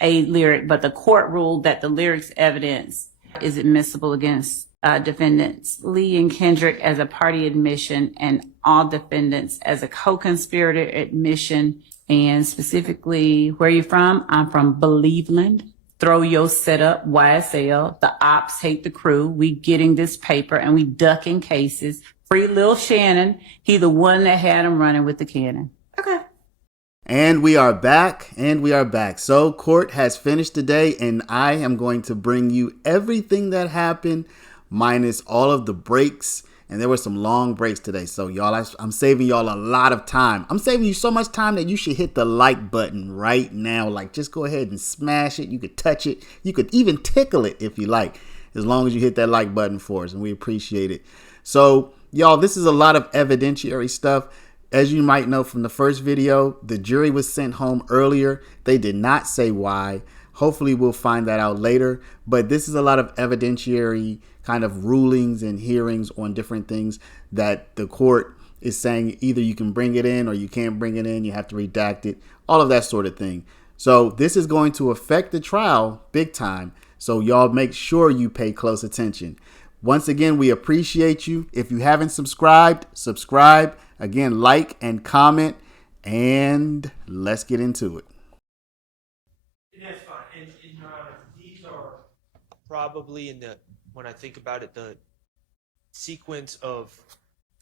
a lyric, but the court ruled that the lyrics evidence is admissible against defendants Lee and Kendrick as a party admission and all defendants as a co-conspirator admission. And specifically, where you from? I'm from Believeland. Throw your setup, YSL. The ops hate the crew. We getting this paper and we ducking cases. Free Lil Shannon. He the one that had him running with the cannon. Okay. And we are back, So court has finished today, and I am going to bring you everything that happened minus all of the breaks. And there were some long breaks today. So y'all, I'm saving y'all a lot of time. I'm saving you so much time that you should hit the like button right now. Like, just go ahead and smash it. You could touch it. You could even tickle it if you like, as long as you hit that like button for us. And we appreciate it. So y'all, this is a lot of evidentiary stuff. As you might know from the first video, the jury was sent home earlier. They did not say why. Hopefully we'll find that out later. But this is a lot of evidentiary kind of rulings and hearings on different things that the court is saying either you can bring it in or you can't bring it in. You have to redact it, all of that sort of thing. So this is going to affect the trial big time. So y'all make sure you pay close attention. Once again, we appreciate you. If you haven't subscribed, subscribe. Again, like and comment, and let's get into it. That's fine. And Your Honor, these are probably when I think about it, the sequence of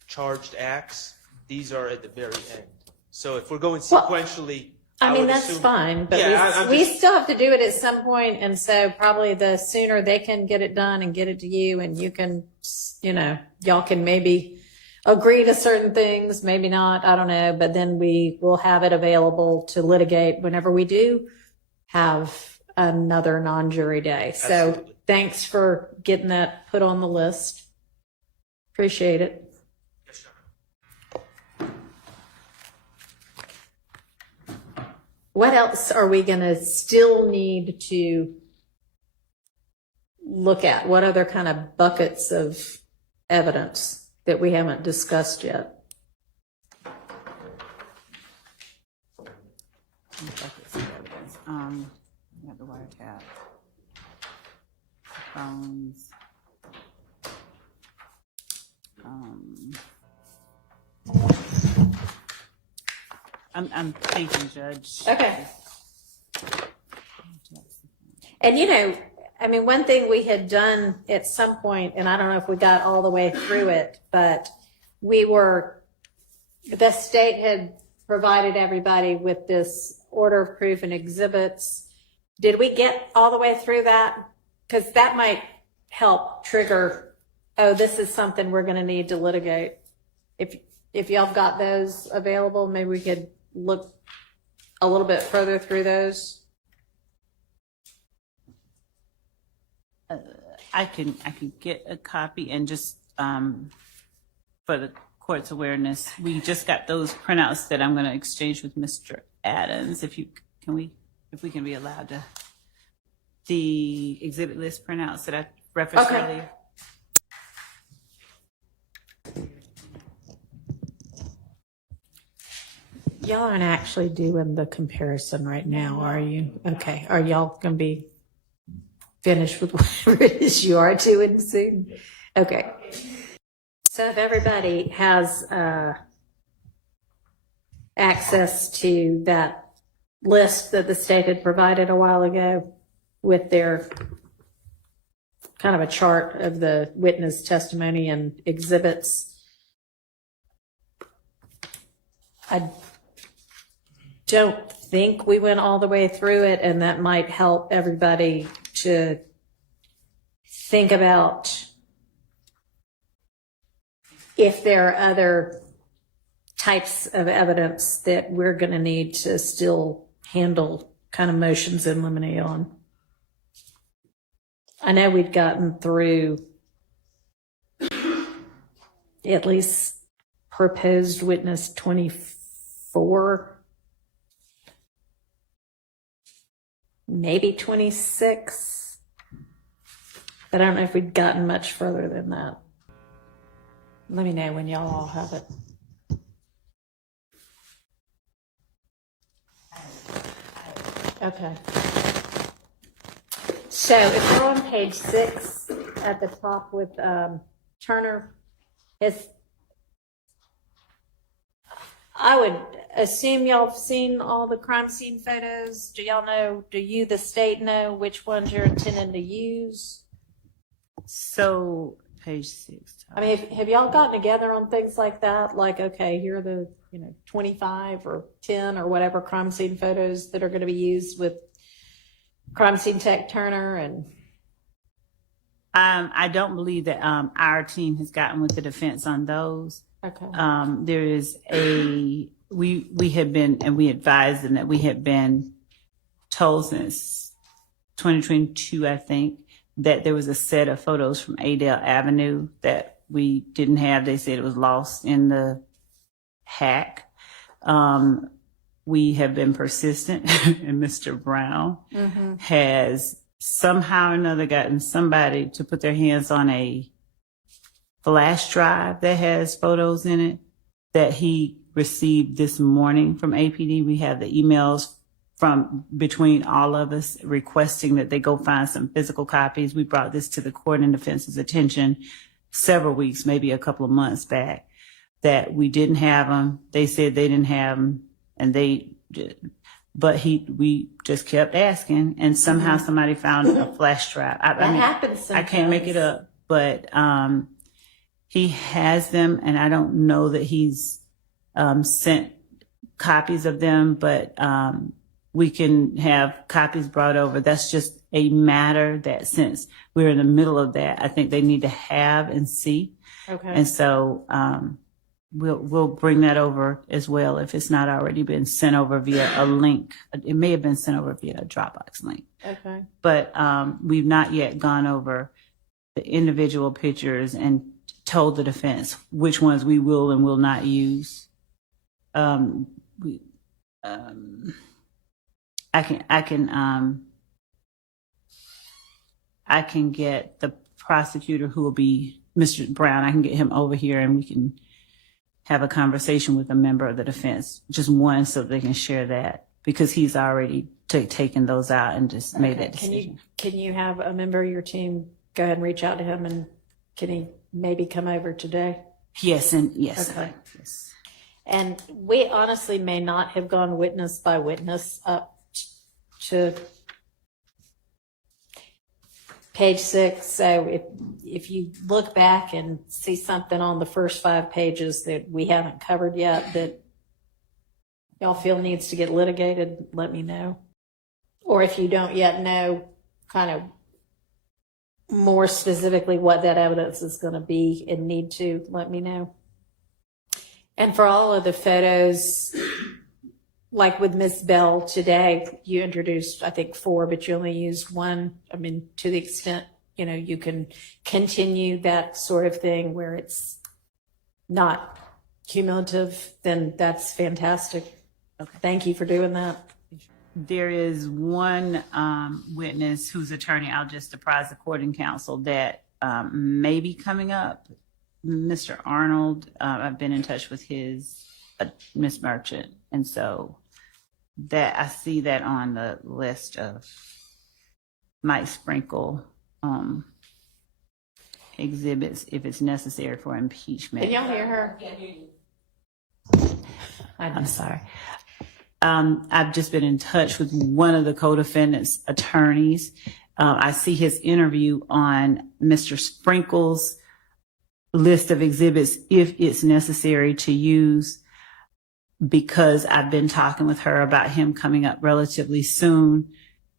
charged acts, these are at the very end. So if we're going sequentially, I mean, that's fine, but we still have to do it at some point, and so probably the sooner they can get it done and get it to you, and you can, y'all can maybe agree to certain things, maybe not, I don't know, but then we will have it available to litigate whenever we do have another non-jury day. Absolutely. So thanks for getting that put on the list. Appreciate it. Yes, Your Honor. What else are we going to still need to look at? What other kind of buckets of evidence that we haven't discussed yet? We have the wiretap, phones. I'm thinking, Judge. Okay. And I mean, one thing we had done at some point, and I don't know if we got all the way through it, but the state had provided everybody with this order of proof and exhibits. Did we get all the way through that? Because that might help trigger, this is something we're going to need to litigate. If y'all got those available, maybe we could look a little bit further through those. I can get a copy, and just for the court's awareness, we just got those printouts that I'm going to exchange with Mr. Adams. If we can be allowed to, the exhibit list printouts that I referenced earlier. Y'all aren't actually doing the comparison right now, are you? Okay. Are y'all going to be finished with whatever it is you are doing soon? Okay. So if everybody has access to that list that the state had provided a while ago with their kind of a chart of the witness testimony and exhibits, I don't think we went all the way through it, and that might help everybody to think about if there are other types of evidence that we're going to need to still handle kind of motions in limine on. I know we'd gotten through at least proposed witness 24, maybe 26, but I don't know if we'd gotten much further than that. Let me know when y'all all have it. Okay. So if we're on page 6 at the top with Turner, I would assume y'all have seen all the crime scene photos. Do y'all know, do you, the state, know which ones you're intending to use? So page 6. I mean, have y'all gotten together on things like that? Like, okay, here are the 25 or 10 or whatever crime scene photos that are going to be used with crime scene tech Turner and. I don't believe that our team has gotten with the defense on those. Okay. There is we had been, and we advised them that we had been told since 2022, I think, that there was a set of photos from Adele Avenue that we didn't have. They said it was lost in the hack. We have been persistent, and Mr. Brown has somehow or another gotten somebody to put their hands on a flash drive that has photos in it that he received this morning from APD. We have the emails from between all of us requesting that they go find some physical copies. We brought this to the court and defense's attention several weeks, maybe a couple of months back, that we didn't have them. They said they didn't have them, and we just kept asking, and somehow somebody found a flash drive. That happens sometimes. I can't make it up, but he has them, and I don't know that he's sent copies of them, but we can have copies brought over. That's just a matter that, since we're in the middle of that, I think they need to have and see. Okay. And so we'll bring that over as well if it's not already been sent over via a link. It may have been sent over via a Dropbox link. Okay. But we've not yet gone over the individual pictures and told the defense which ones we will and will not use. I can get the prosecutor, who will be Mr. Brown. I can get him over here, and we can have a conversation with a member of the defense, just one, so they can share that, because he's already taken those out and just made that decision. Can you have a member of your team go ahead and reach out to him, and can he maybe come over today? Yes, and yes. Okay. Yes. And we honestly may not have gone witness by witness up to page 6. So if you look back and see something on the first 5 pages that we haven't covered yet that y'all feel needs to get litigated, let me know. Or if you don't yet know kind of more specifically what that evidence is going to be and need to, let me know. And for all of the photos, like with Miss Bell today, you introduced, I think, 4, but you only used 1. I mean, to the extent, you can continue that sort of thing where it's not cumulative, then that's fantastic. Okay. Thank you for doing that. There is one witness whose attorney, I'll just apprise the court and counsel, that may be coming up. Mr. Arnold, I've been in touch with his Miss Merchant, and so that I see that on the list of might sprinkle exhibits if it's necessary for impeachment. Can y'all hear her? I'm sorry. I've just been in touch with one of the co-defendants' attorneys. I see his interview on Mr. Sprinkle's list of exhibits if it's necessary to use, because I've been talking with her about him coming up relatively soon.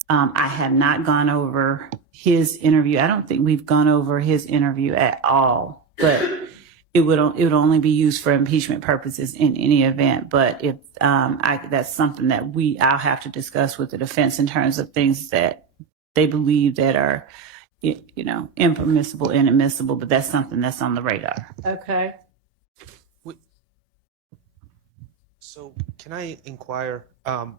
I have not gone over his interview. I don't think we've gone over his interview at all, but it would only be used for impeachment purposes in any event. But if that's something that I'll have to discuss with the defense in terms of things that they believe that are, impermissible, inadmissible, but that's something that's on the radar. Okay. So can I inquire? And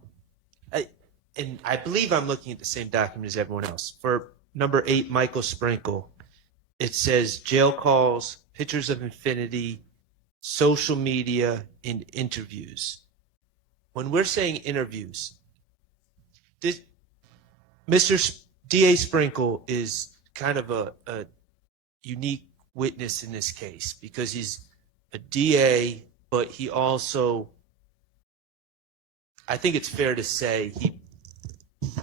I believe I'm looking at the same document as everyone else. For number 8, Michael Sprinkle, it says jail calls, pictures of infinity, social media, and interviews. When we're saying interviews, did Mr. DA Sprinkle is kind of a unique witness in this case because he's a DA, but he also, I think it's fair to say, he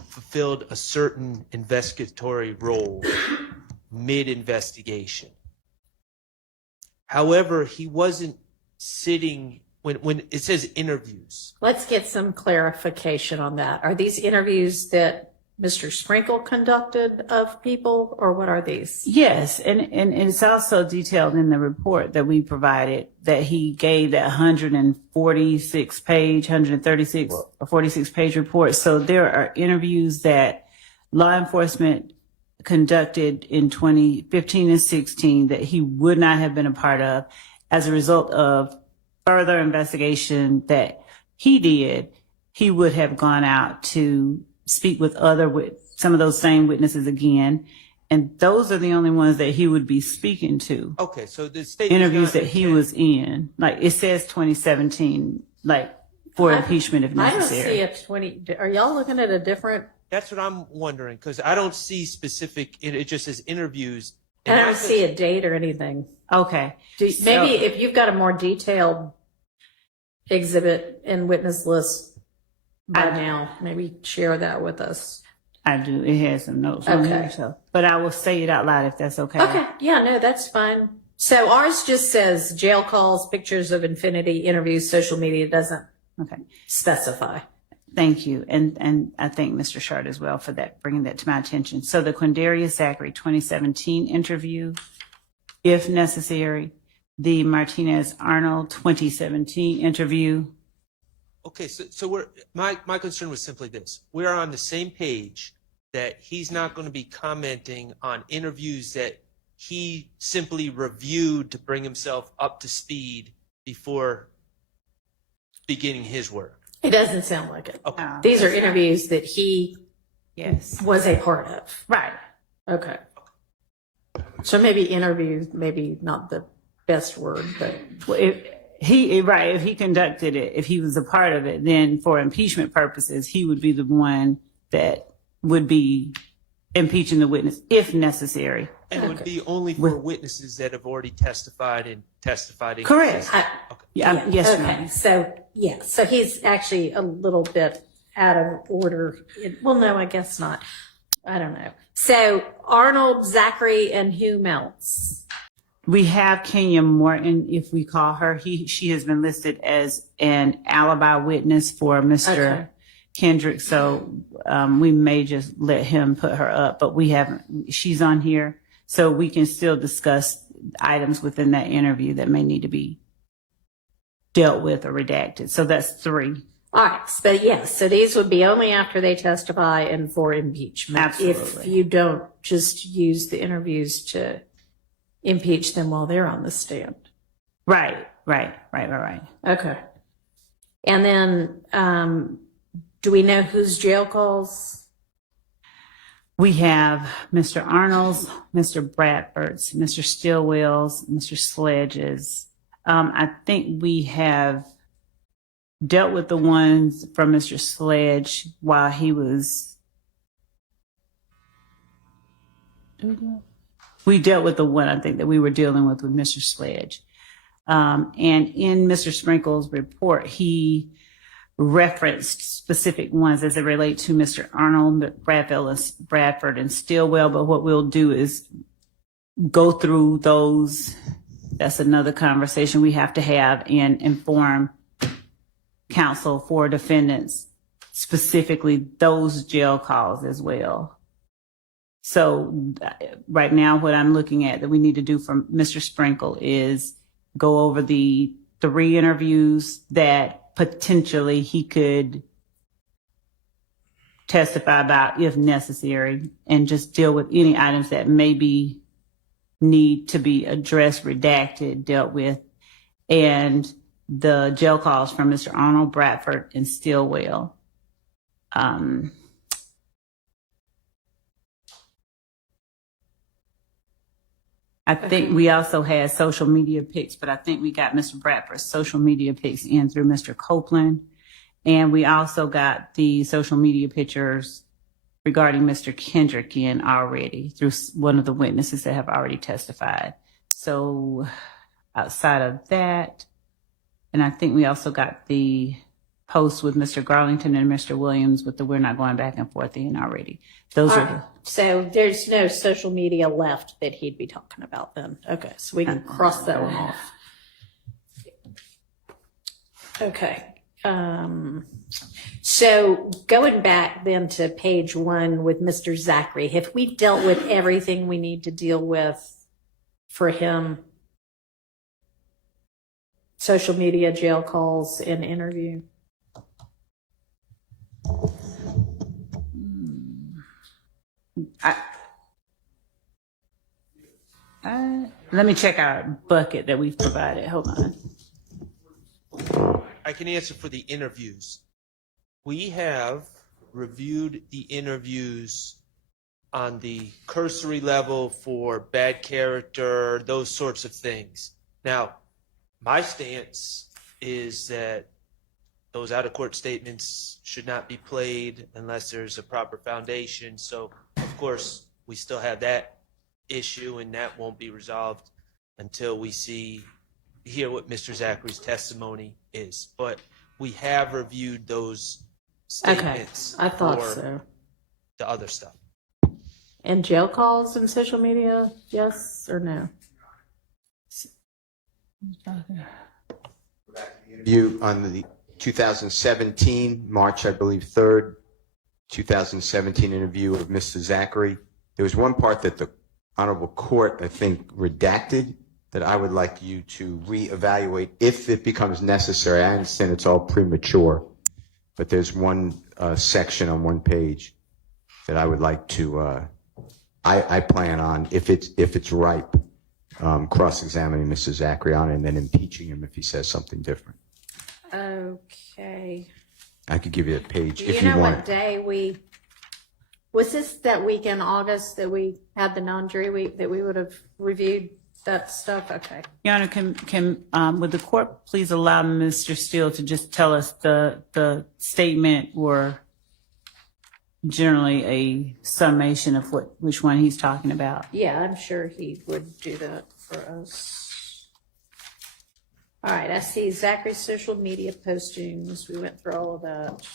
fulfilled a certain investigatory role mid-investigation. However, he wasn't sitting when it says interviews. Let's get some clarification on that. Are these interviews that Mr. Sprinkle conducted of people, or what are these? Yes, and it's also detailed in the report that we provided that he gave that 146 page, 136 or 46 page report. So there are interviews that law enforcement conducted in 2015 and 16 that he would not have been a part of as a result of further investigation that he did. He would have gone out to speak with some of those same witnesses again. And those are the only ones that he would be speaking to. Okay, so the state Interviews that he was in. Like it says 2017, like for impeachment if necessary. I don't see a 20. Are y'all looking at a different? That's what I'm wondering because I don't see specific. It just says interviews. I don't see a date or anything. Okay. Maybe if you've got a more detailed exhibit and witness list by now, maybe share that with us. I do. It has some notes on here, so. But I will say it out loud if that's okay. Okay. Yeah, no, that's fine. So ours just says jail calls, pictures of infinity, interviews, social media. It doesn't specify. Thank you. And I thank Mr. Shard as well for that, bringing that to my attention. So the Quindarius Zachary 2017 interview, if necessary, the Martinez Arnold 2017 interview. Okay, so my concern was simply this. We are on the same page that he's not going to be commenting on interviews that he simply reviewed to bring himself up to speed before beginning his work. It doesn't sound like it. Okay. No, These are interviews that he was a part of. Right. Okay. So maybe interviews, maybe not the best word, but Well, if he conducted it, if he was a part of it, then for impeachment purposes, he would be the one that would be impeaching the witness if necessary. And it would be only for witnesses that have already testified in Correct. yes, Yes, okay. ma'am. So he's actually a little bit out of order. Well, no, I guess not. I don't know. So Arnold, Zachary, and whom else? We have Kenya Morton, if we call her. She has been listed as an alibi witness for Mr. Kendrick. So we may just let him put her up, but we haven't. She's on here, so we can still discuss items within that interview that may need to be dealt with or redacted. So that's 3. All right. But yes, so these would be only after they testify and for impeachment. Absolutely. If you don't just use the interviews to impeach them while they're on the stand. Right. Okay. And then, do we know whose jail calls? We have Mr. Arnold's, Mr. Bradford's, Mr. Stillwell's, Mr. Sledge's. I think we have dealt with the ones from Mr. Sledge while he was. We dealt with the one I think that we were dealing with Mr. Sledge. And in Mr. Sprinkle's report, he referenced specific ones as they relate to Mr. Arnold, Bradford, and Stillwell. But what we'll do is go through those. That's another conversation we have to have and inform counsel for defendants, specifically those jail calls as well. So right now, what I'm looking at that we need to do from Mr. Sprinkle is go over the 3 interviews that potentially he could testify about if necessary, and just deal with any items that maybe need to be addressed, redacted, dealt with, and the jail calls from Mr. Arnold, Bradford, and Stillwell. I think we also had social media pics, but I think we got Mr. Bradford's social media pics in through Mr. Copeland. And we also got the social media pictures regarding Mr. Kendrick in already through one of the witnesses that have already testified. So outside of that, and I think we also got the post with Mr. Garlington and Mr. Williams with the we're not going back and forth in already. Those All are right. So there's no social media left that he'd be talking about then. Okay, so we can cross that one off. Okay. So going back then to page 1 with Mr. Zachary, have we dealt with everything we need to deal with for him? Social media, jail calls, and interview. let me check our bucket that we've provided. Hold on. I can answer for the interviews. We have reviewed the interviews on the cursory level for bad character, those sorts of things. Now, my stance is that those out-of-court statements should not be played unless there's a proper foundation. So, of course, we still have that issue, and that won't be resolved until we hear what Mr. Zachary's testimony is. But we have reviewed those statements I thought for so. the other stuff. And jail calls and social media, yes or no? Interview on the 2017, March, I believe, 3rd, 2017 interview of Mr. Zachary. There was one part that the Honorable Court, I think, redacted that I would like you to reevaluate if it becomes necessary. I understand it's all premature, but there's one section on one page that I would like to, I plan on, if it's ripe, cross-examining Mr. Zachary on it and then impeaching him if he says something different. Okay. I could give you that page Do if you you know want. what day was this that week in August that we had the non-jury week that we would have reviewed that stuff? Okay. Your Honor, would the court please allow Mr. Steele to just tell us the statement or generally a summation of which one he's talking about? Yeah, I'm sure he would do that for us. All right, I see Zachary's social media postings. We went through all of that.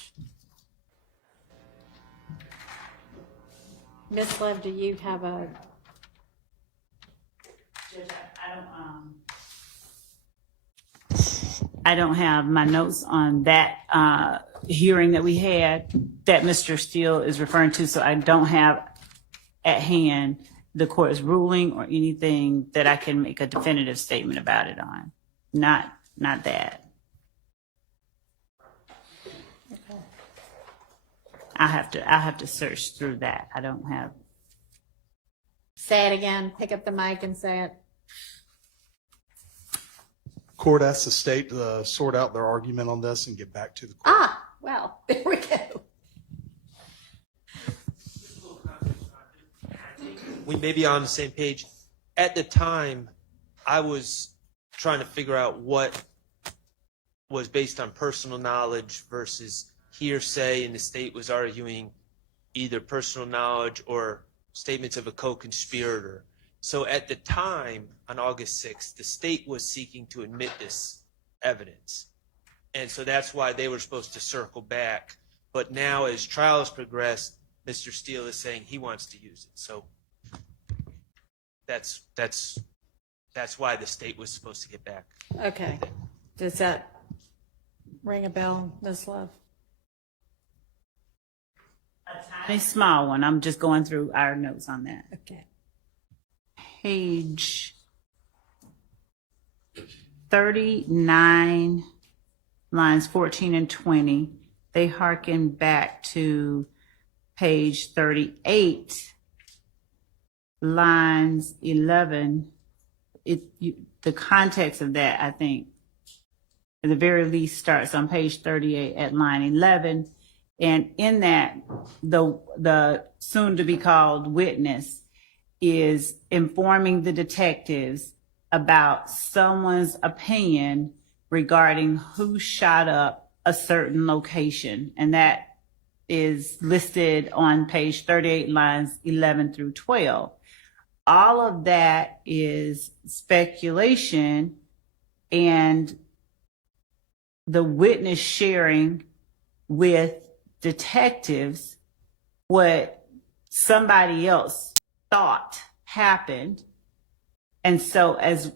Ms. Love, do you have a... I don't have my notes on that hearing that we had that Mr. Steele is referring to, so I don't have at hand the court's ruling or anything that I can make a definitive statement about it on. Not that. Okay. I have to search through that. I don't have. Say it again. Pick up the mic and say it. Court asked the state to sort out their argument on this and get back to the court. Ah, well, there we go. We may be on the same page. At the time, I was trying to figure out what was based on personal knowledge versus hearsay, and the state was arguing either personal knowledge or statements of a co-conspirator. So at the time, on August 6th, the state was seeking to admit this evidence. And so that's why they were supposed to circle back. But now as trials progressed, Mr. Steele is saying he wants to use it. So that's why the state was supposed to get back. Okay. Does that ring a bell, Ms. Love? A small one. I'm just going through our notes on that. Okay. Page 39, lines 14 and 20. They hearken back to page 38, lines 11. The context of that, I think, at the very least, starts on page 38 at line 11. And in that, the soon-to-be-called witness is informing the detectives about someone's opinion regarding who shot up a certain location. And that is listed on page 38, lines 11 through 12. All of that is speculation and the witness sharing with detectives what somebody else thought happened. And so as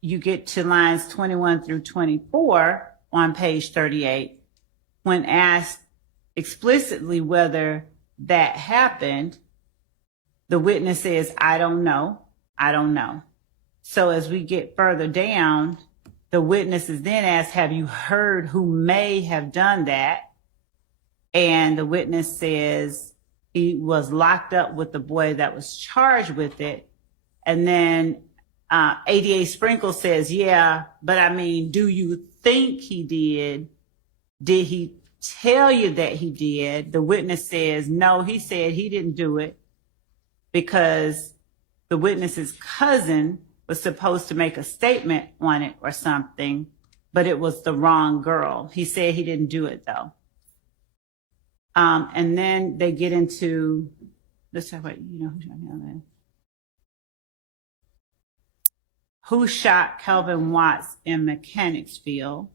you get to lines 21 through 24 on page 38, when asked explicitly whether that happened, the witness says, I don't know. So as we get further down, the witness is then asked, have you heard who may have done that? And the witness says he was locked up with the boy that was charged with it. And then ADA Sprinkle says, yeah, but I mean, do you think he did? Did he tell you that he did? The witness says, no, he said he didn't do it because the witness's cousin was supposed to make a statement on it or something, but it was the wrong girl. He said he didn't do it though. And then they get into, let's talk about, who shot Kelvin Watts in Mechanicsville?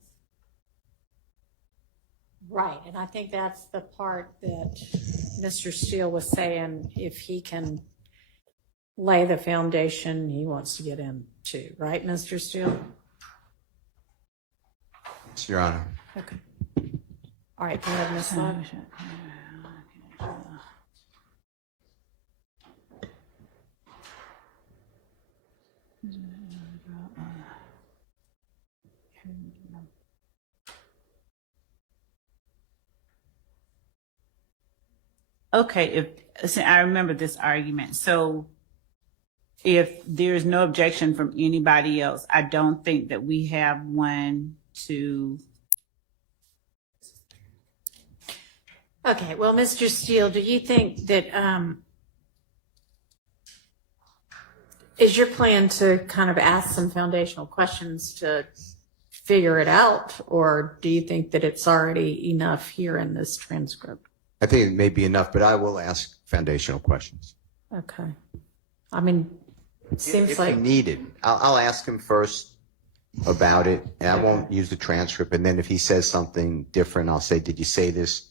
Right, and I think that's the part that Mr. Steele was saying, if he can lay the foundation he wants to get into, right, Mr. Steele? Yes, Your Honor. Okay. All right, can I have this slide? Okay, I remember this argument. So if there's no objection from anybody else, I don't think that we have one to. Okay, well, Mr. Steele, do you think that, is your plan to kind of ask some foundational questions to figure it out, or do you think that it's already enough here in this transcript? I think it may be enough, but I will ask foundational questions. Okay. I mean, it seems If like. needed, I'll ask him first about it, and I won't use the transcript. And then if he says something different, I'll say, "Did you say this?"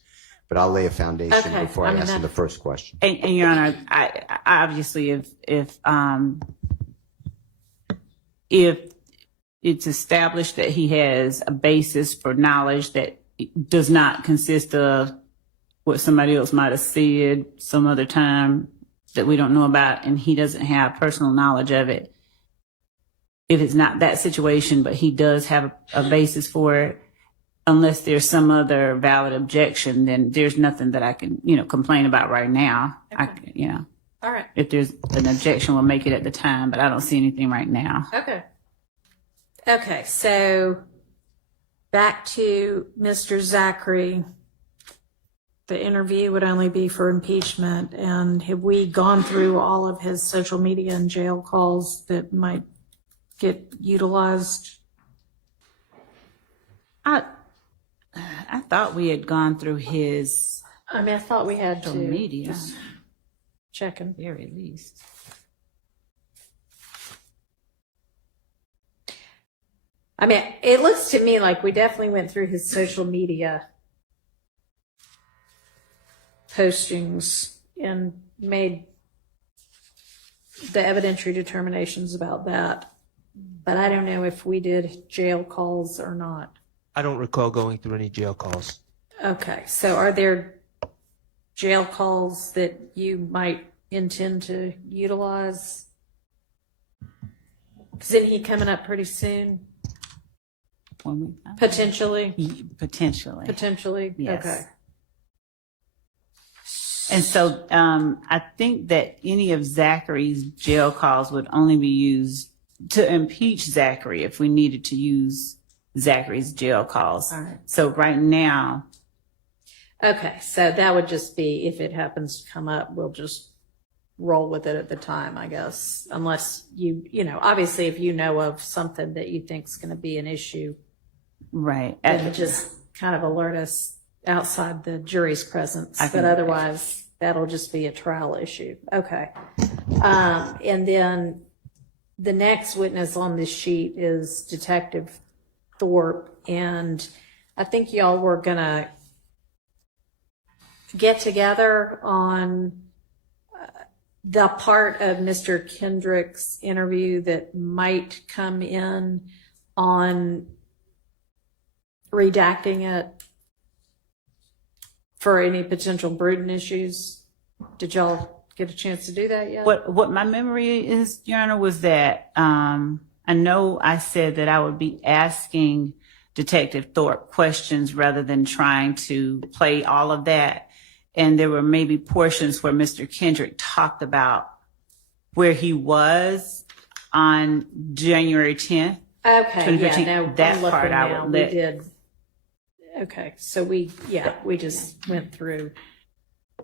But I'll lay a foundation Okay, before I I mean, ask him that- the first question. And Your Honor, I obviously, if it's established that he has a basis for knowledge that does not consist of what somebody else might have said some other time that we don't know about, and he doesn't have personal knowledge of it, if it's not that situation, but he does have a basis for it, unless there's some other valid objection, then there's nothing that I can, complain about right now. All right. If there's an objection, we'll make it at the time, but I don't see anything right now. Okay. Okay, so back to Mr. Zachary. The interview would only be for impeachment, and have we gone through all of his social media and jail calls that might get utilized? I thought we had gone through his I mean, I thought we had to social media, just check him. very least. I mean, it looks to me like we definitely went through his social media postings and made the evidentiary determinations about that. But I don't know if we did jail calls or not. I don't recall going through any jail calls. Okay, so are there jail calls that you might intend to utilize? Isn't he coming up pretty soon? Potentially? Potentially. Yes. Okay. And so I think that any of Zachary's jail calls would only be used to impeach Zachary if we needed to use Zachary's jail calls. All right. So right now, Okay, so that would just be, if it happens to come up, we'll just roll with it at the time, I guess. Unless obviously if you know of something that you think is going to be an issue, right. then just kind of alert us outside the jury's presence, I but can- otherwise that'll just be a trial issue. Okay. And then the next witness on this sheet is Detective Thorpe, and I think y'all were gonna get together on the part of Mr. Kendrick's interview that might come in on redacting it for any potential Bruton issues. Did y'all get a chance to do that yet? What my memory is, Your Honor, was that I know I said that I would be asking Detective Thorpe questions rather than trying to play all of that. And there were maybe portions where Mr. Kendrick talked about where he was on January 10th. Okay, yeah, 2015, no, that I'm looking part I now. would We let- did. Okay, so we just went through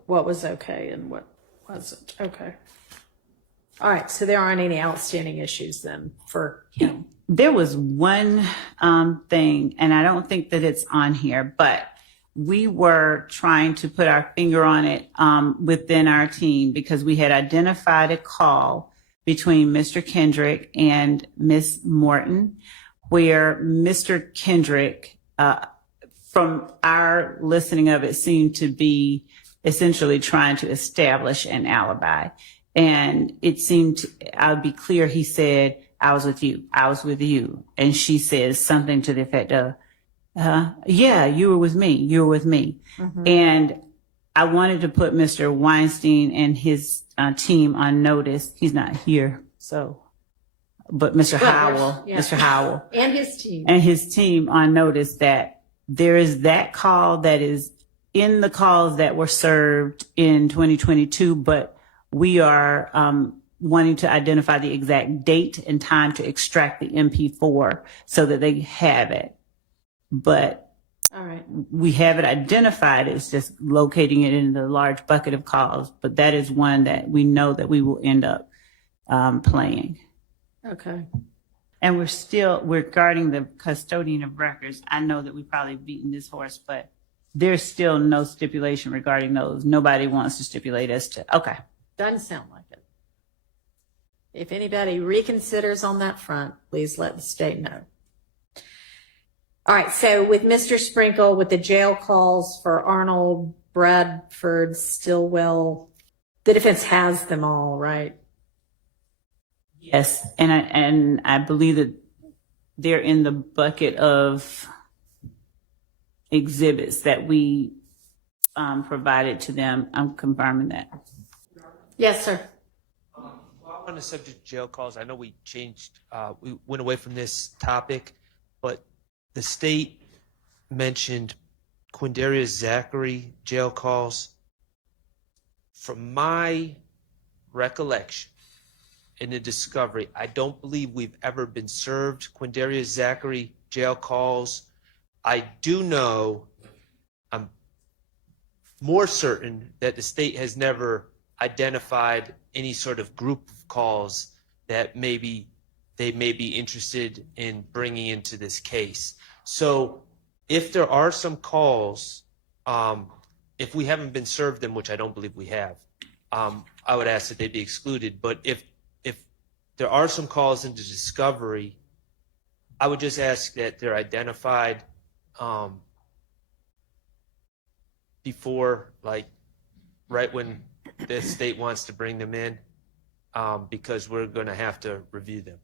what was okay and what wasn't. Okay. All right, so there aren't any outstanding issues then for him. There was one thing, and I don't think that it's on here, but we were trying to put our finger on it within our team because we had identified a call between Mr. Kendrick and Miss Morton, where Mr. Kendrick, from our listening of it, seemed to be essentially trying to establish an alibi. And it seemed, I'll be clear, he said, I was with you. I was with you. And she says something to the effect of, yeah, you were with me. You were with me. Mm-hmm. And I wanted to put Mr. Weinstein and his team on notice. He's not here. So, but Mr. Well, Howell, yeah. Mr. Howell And his team. and his team on notice that there is that call that is in the calls that were served in 2022, but we are wanting to identify the exact date and time to extract the MP4 so that they have it. But All right. we have it identified. It's just locating it in the large bucket of calls. But that is one that we know that we will end up playing. Okay. And we're guarding the custodian of records. I know that we've probably beaten this horse, but there's still no stipulation regarding those. Nobody wants to stipulate as to, okay. Doesn't sound like it. If anybody reconsiders on that front, please let the state know. All right, so with Mr. Sprinkle, with the jail calls for Arnold, Bradford, Stillwell, the defense has them all, right? Yes, and I believe that they're in the bucket of exhibits that we provided to them. I'm confirming that. Yes, sir. While on the subject of jail calls, I know we went away from this topic, but the state mentioned Quindarius Zachary jail calls. From my recollection in the discovery, I don't believe we've ever been served Quindarius Zachary jail calls. I do know, I'm more certain that the state has never identified any sort of group of calls that maybe they may be interested in bringing into this case. So if there are some calls, if we haven't been served them, which I don't believe we have, I would ask that they be excluded. But if there are some calls into discovery, I would just ask that they're identified before, like, right when the state wants to bring them in, because we're going to have to review them.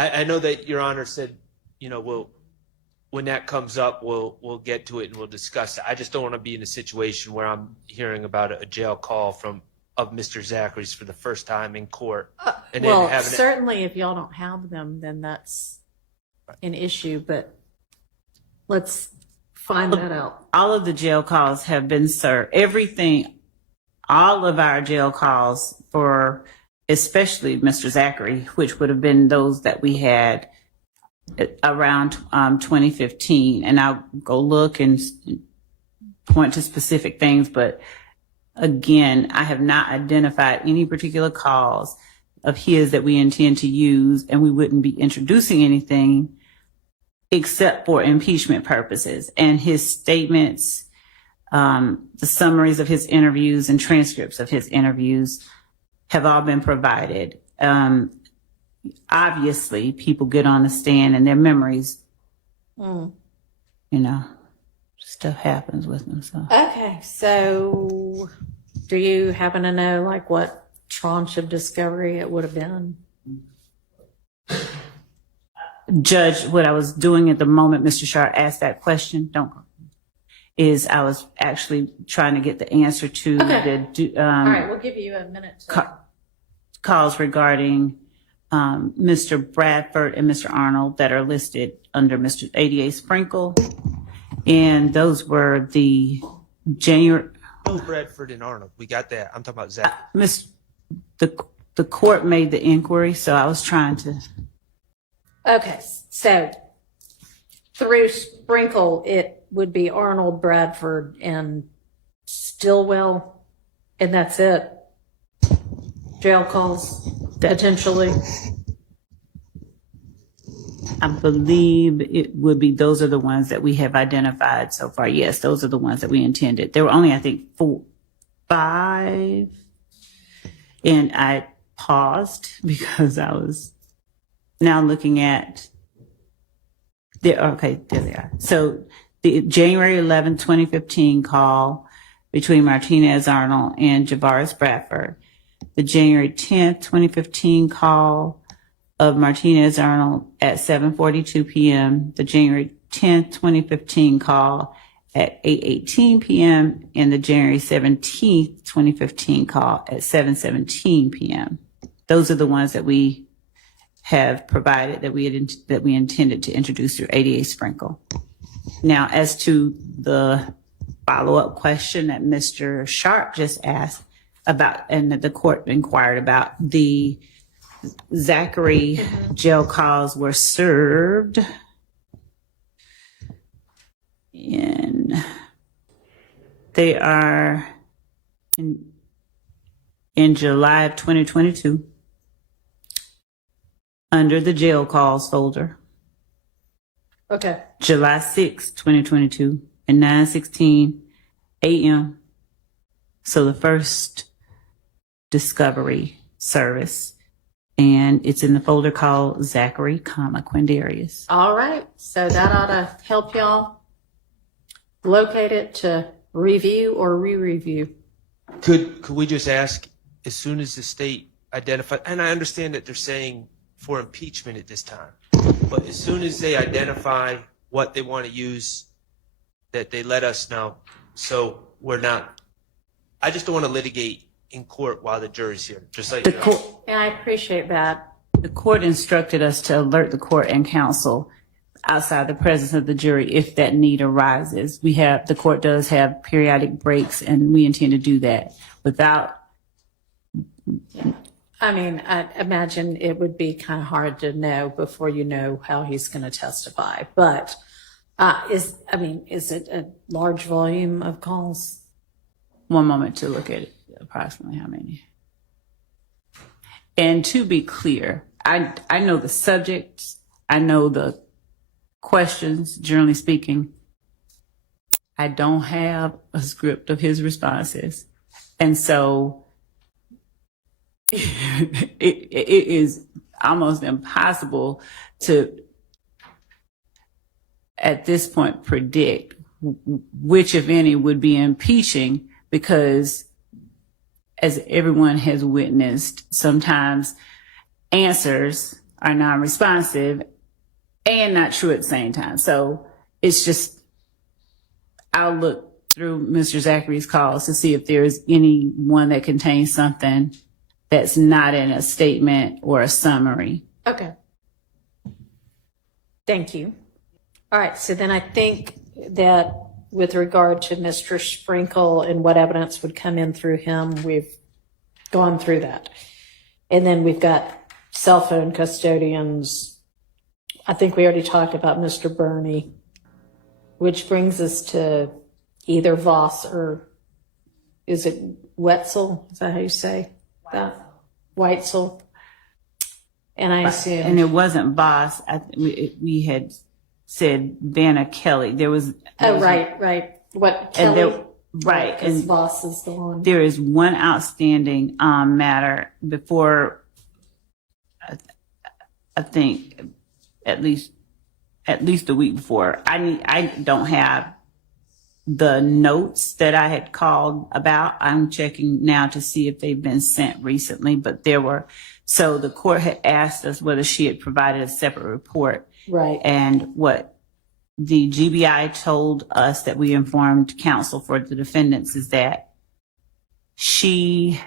I know that Your Honor said, when that comes up, we'll get to it and we'll discuss it. I just don't want to be in a situation where I'm hearing about a jail call of Mr. Zachary's for the first time in court. And then Well, having certainly if y'all don't have them, then that's an issue, but let's find that out. All of the jail calls have been served. All of our jail calls for especially Mr. Zachary, which would have been those that we had around 2015. And I'll go look and point to specific things. But again, I have not identified any particular calls of his that we intend to use, and we wouldn't be introducing anything except for impeachment purposes. And his statements, the summaries of his interviews and transcripts of his interviews have all been provided. Obviously, people get on the stand and their memories, stuff happens with them. So Okay, so do you happen to know like what tranche of discovery it would have been? Judge, what I was doing at the moment Mr. Sharp asked that question, is I was actually trying to get the answer to Okay. the All right, we'll give you a minute to. calls regarding Mr. Bradford and Mr. Arnold that are listed under Mr. ADA Sprinkle. And those were the January, Oh, Bradford and Arnold. We got that. I'm talking about Zach. the court made the inquiry, so I was trying to. Okay, so through Sprinkle, it would be Arnold, Bradford, and Stillwell, and that's it. Jail calls, potentially. I believe it would be, those are the ones that we have identified so far. Yes, those are the ones that we intended. There were only, I think, 5. And I paused because I was now looking at okay, there they are. So the January 11, 2015 call between Martinez Arnold and Javaris Bradford. The January 10th, 2015 call of Martinez Arnold at 7:42 p.m., the January 10th, 2015 call at 8:18 p.m., and the January 17th, 2015 call at 7:17 p.m. Those are the ones that we have provided that we intended to introduce through ADA Sprinkle. Now, as to the follow-up question that Mr. Sharp just asked about, and that the court inquired about, the Zachary jail calls were served they are in July of 2022 under the jail calls folder. Okay. July 6, 2022 at 9:16 a.m. So the first discovery service, and it's in the folder called Zachary, Quindarius. All right. So that ought to help y'all locate it to review or re-review. Could we just ask, as soon as the state identified, and I understand that they're saying for impeachment at this time, but as soon as they identify what they want to use, that they let us know, so we're not, I just don't want to litigate in court while the jury's here, just like The court, And I appreciate that. the court instructed us to alert the court and counsel outside the presence of the jury if that need arises. The court does have periodic breaks, and we intend to do that without. I mean, I imagine it would be kind of hard to know before you know how he's going to testify. But is it a large volume of calls? One moment to look at it, approximately how many. And to be clear, I know the subjects, I know the questions, generally speaking. I don't have a script of his responses. And so it is almost impossible to, at this point, predict which, if any, would be impeaching, because as everyone has witnessed, sometimes answers are non-responsive and not true at the same time. So it's just, I'll look through Mr. Zachary's calls to see if there's any one that contains something that's not in a statement or a summary. Okay. Thank you. All right. So then I think that with regard to Mr. Sprinkle and what evidence would come in through him, we've gone through that. And then we've got cell phone custodians. I think we already talked about Mr. Burney, which brings us to either Voss or is it Wetzel? Is that how you say that? Weitzel. And I assume. And it wasn't Voss. We had said Vanna Kelly. There was Right. What and Kelly? there, right, His and boss is the one. there is one outstanding matter before. I think at least a week before. I don't have the notes that I had called about. I'm checking now to see if they've been sent recently, but there were. So the court had asked us whether she had provided a separate report. Right. And what the GBI told us that we informed counsel for the defendants is that she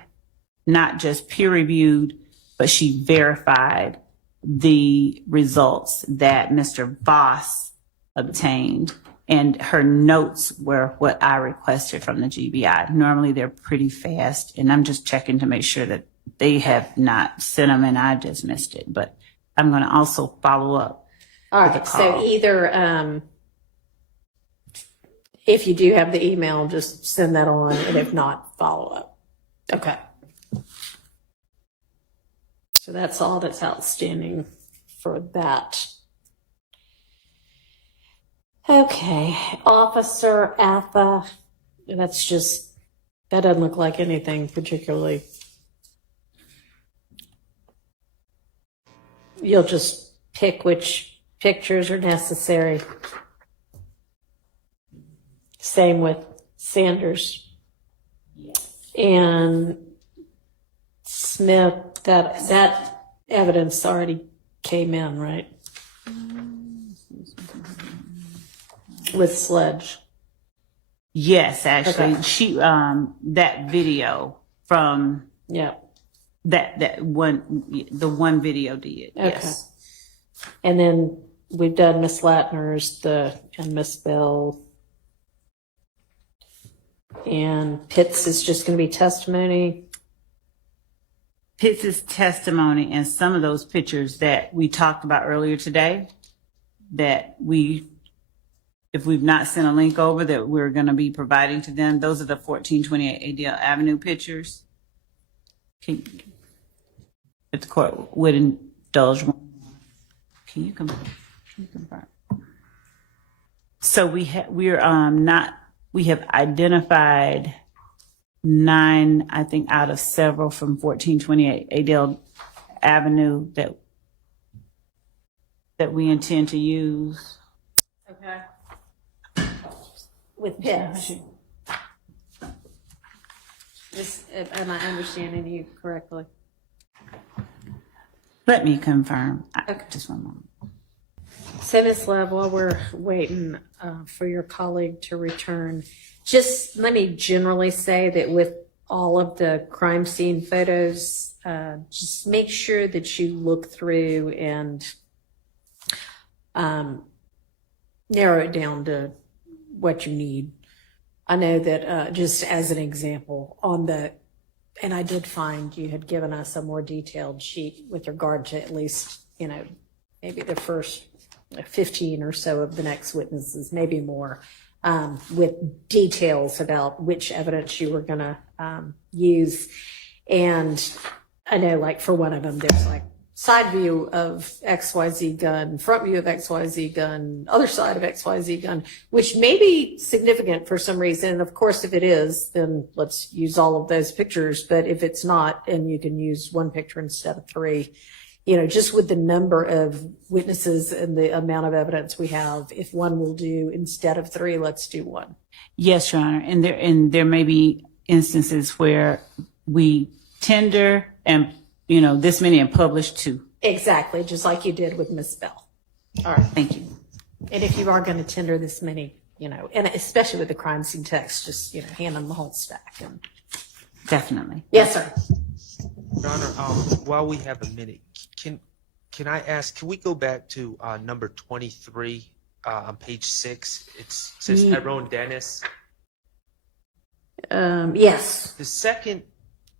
not just peer reviewed, but she verified the results that Mr. Voss obtained. And her notes were what I requested from the GBI. Normally they're pretty fast, and I'm just checking to make sure that they have not sent them and I just missed it. But I'm going to also follow up. All with a right. So call. either, if you do have the email, just send that on, and if not, follow up. Okay. So that's all that's outstanding for that. Okay, Officer Atha, that doesn't look like anything particularly. You'll just pick which pictures are necessary. Same with Sanders. And Smith, that evidence already came in, right? With Sledge. Yes, actually, Okay. she that video from Yeah. that one, the one video did. Okay. Yes. And then we've done Miss Latner's and Miss Bell. And Pitts is just going to be testimony. Pitts' testimony and some of those pictures that we talked about earlier today, that if we've not sent a link over, that we're going to be providing to them. Those are the 1428 ADL Avenue pictures. If the court would indulge one. Can you confirm? So we have identified 9, I think, out of several from 1428 Adele Avenue that we intend to use. Okay. With Pitts. Am I understanding you correctly? Let me confirm. Okay. Just one moment. So, Ms. Love, while we're waiting for your colleague to return, just let me generally say that with all of the crime scene photos, just make sure that you look through and narrow it down to what you need. I know that just as an example, and I did find you had given us a more detailed sheet with regard to at least, maybe the first 15 or so of the next witnesses, maybe more, with details about which evidence you were going to use. And I know, like, for one of them, there's like side view of XYZ gun, front view of XYZ gun, other side of XYZ gun, which may be significant for some reason. Of course, if it is, then let's use all of those pictures. But if it's not, and you can use one picture instead of 3, just with the number of witnesses and the amount of evidence we have, if 1 will do instead of 3, let's do 1. Yes, Your Honor. And there may be instances where we tender and this many and publish 2. Exactly, just like you did with Miss Bell. All right. Thank you. And if you are going to tender this many, and especially with the crime scene text, just, hand them the whole stack. Definitely. Yes, sir. Your Honor, while we have a minute, can I ask, can we go back to number 23 on page 6? It says Tyrone Dennis. Yes. The second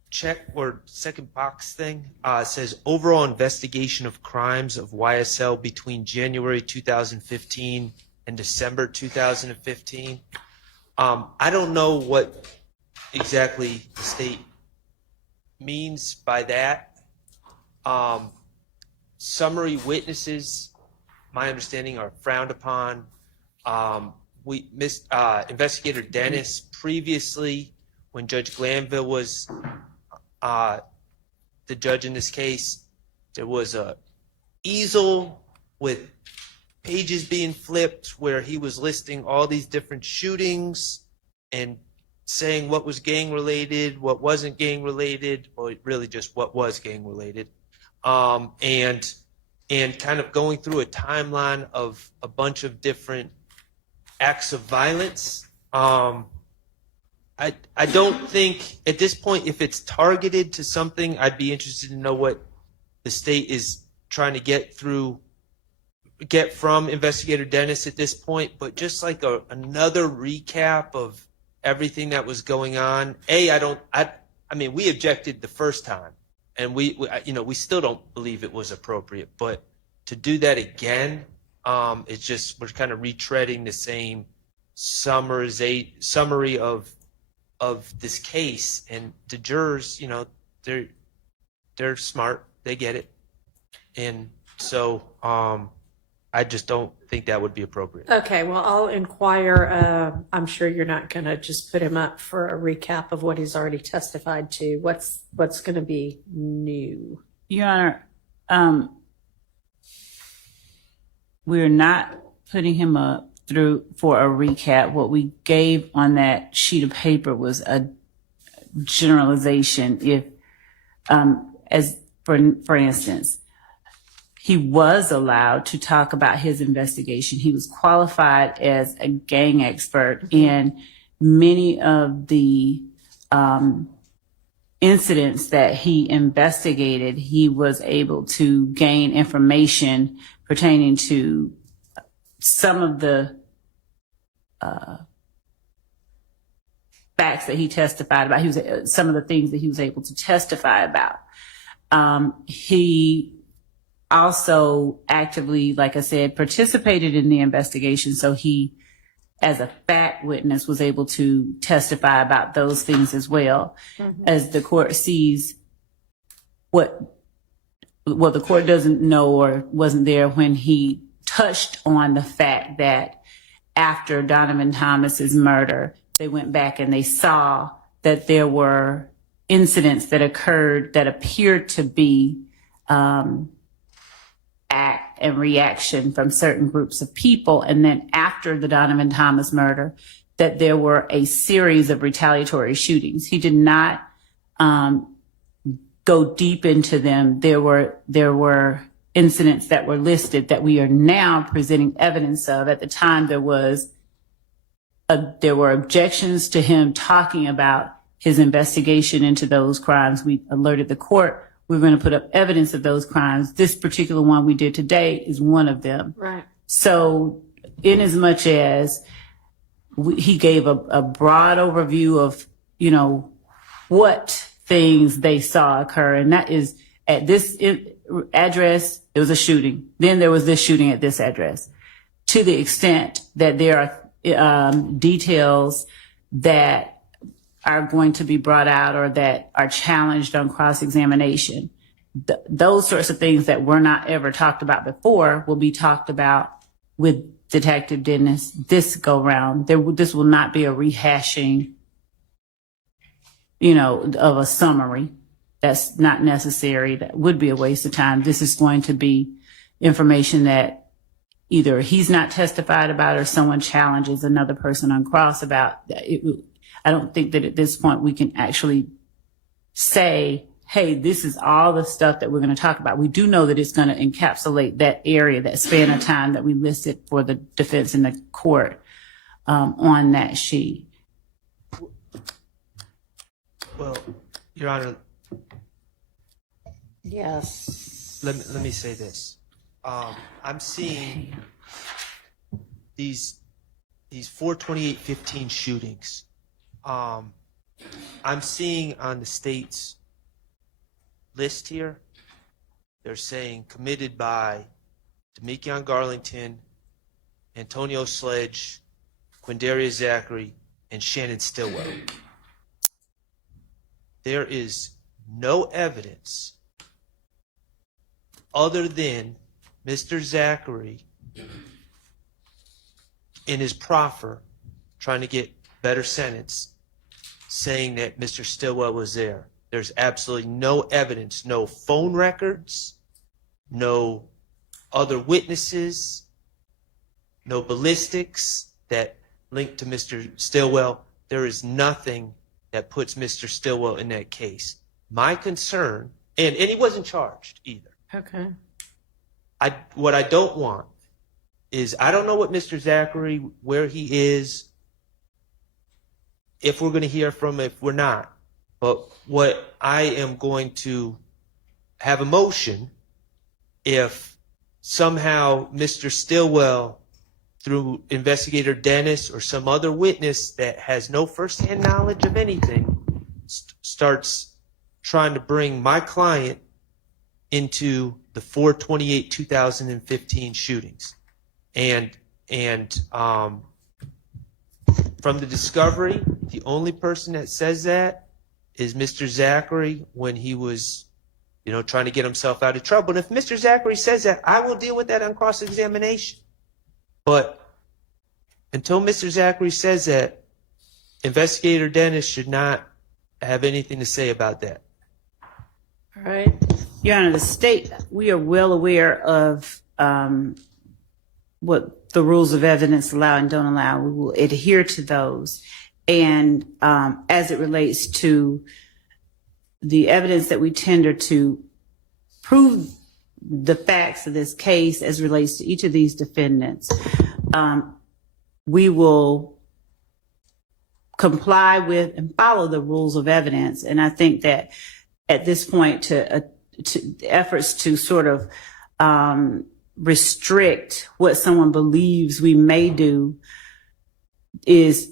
check or second box thing says overall investigation of crimes of YSL between January 2015 and December 2015. I don't know what exactly the state means by that. Summary witnesses my understanding, are frowned upon. Investigator Dennis previously, when Judge Glanville was the judge in this case, there was a easel with pages being flipped where he was listing all these different shootings and saying what was gang related, what wasn't gang related, or really just what was gang related, and kind of going through a timeline of a bunch of different acts of violence. I don't think at this point, if it's targeted to something, I'd be interested to know what the state is trying to get from Investigator Dennis at this point. But just like another recap of everything that was going on. I mean, we objected the first time, and we still don't believe it was appropriate. But to do that again, it's just we're kind of retreading the same summary of this case, and the jurors, they're smart, they get it, and so I just don't think that would be appropriate. Okay, well, I'll inquire. I'm sure you're not going to just put him up for a recap of what he's already testified to. What's going to be new? Your Honor, we're not putting him up for a recap. What we gave on that sheet of paper was a generalization. If, as for instance, he was allowed to talk about his investigation. He was qualified as a gang expert, and many of the incidents that he investigated, he was able to gain information pertaining to some of the facts that he testified about. Some of the things that he was able to testify about. He also actively, like I said, participated in the investigation. So he, as a fact witness, was able to testify about those things as well. Mm-hmm. As the court sees what the court doesn't know or wasn't there when he touched on the fact that after Donovan Thomas's murder, they went back and they saw that there were incidents that occurred that appeared to be act and reaction from certain groups of people. And then after the Donovan Thomas murder, that there were a series of retaliatory shootings. He did not go deep into them. There were incidents that were listed that we are now presenting evidence of. At the time, there were objections to him talking about his investigation into those crimes. We alerted the court. We're going to put up evidence of those crimes. This particular one we did today is one of them. Right. So in as much as he gave a broad overview of, what things they saw occur, and that is at this address, there was a shooting. Then there was this shooting at this address. To the extent that there are details that are going to be brought out or that are challenged on cross-examination. Those sorts of things that were not ever talked about before will be talked about with Detective Dennis this go round. This will not be a rehashing, of a summary. That's not necessary. That would be a waste of time. This is going to be information that either he's not testified about or someone challenges another person on cross about. I don't think that at this point we can actually say, hey, this is all the stuff that we're going to talk about. We do know that it's going to encapsulate that area, that span of time that we listed for the defense in the court on that sheet. Well, Your Honor. Yes. Let me say this. I'm seeing these 4/28/15 shootings. I'm seeing on the state's list here, they're saying committed by Demekion Garlington, Antonio Sledge, Quindarius Zachary, and Shannon Stillwell. There is no evidence other than Mr. Zachary in his proffer, trying to get better sentence, saying that Mr. Stillwell was there. There's absolutely no evidence, no phone records, no other witnesses, no ballistics that link to Mr. Stillwell. There is nothing that puts Mr. Stillwell in that case. My concern, and he wasn't charged either. Okay. What I don't want is, I don't know what Mr. Zachary, where he is, if we're going to hear from him, if we're not. But what I am going to have a motion if somehow Mr. Stillwell, through investigator Dennis or some other witness that has no firsthand knowledge of anything, starts trying to bring my client into the 4/28/2015 shootings. And from the discovery, the only person that says that is Mr. Zachary when he was, trying to get himself out of trouble. And if Mr. Zachary says that, I will deal with that on cross-examination. But until Mr. Zachary says that, Investigator Dennis should not have anything to say about that. All right. Your Honor, the state, we are well aware of what the rules of evidence allow and don't allow. We will adhere to those. And as it relates to the evidence that we tender to prove the facts of this case as relates to each of these defendants, we will comply with and follow the rules of evidence. And I think that at this point, to efforts to sort of restrict what someone believes we may do is,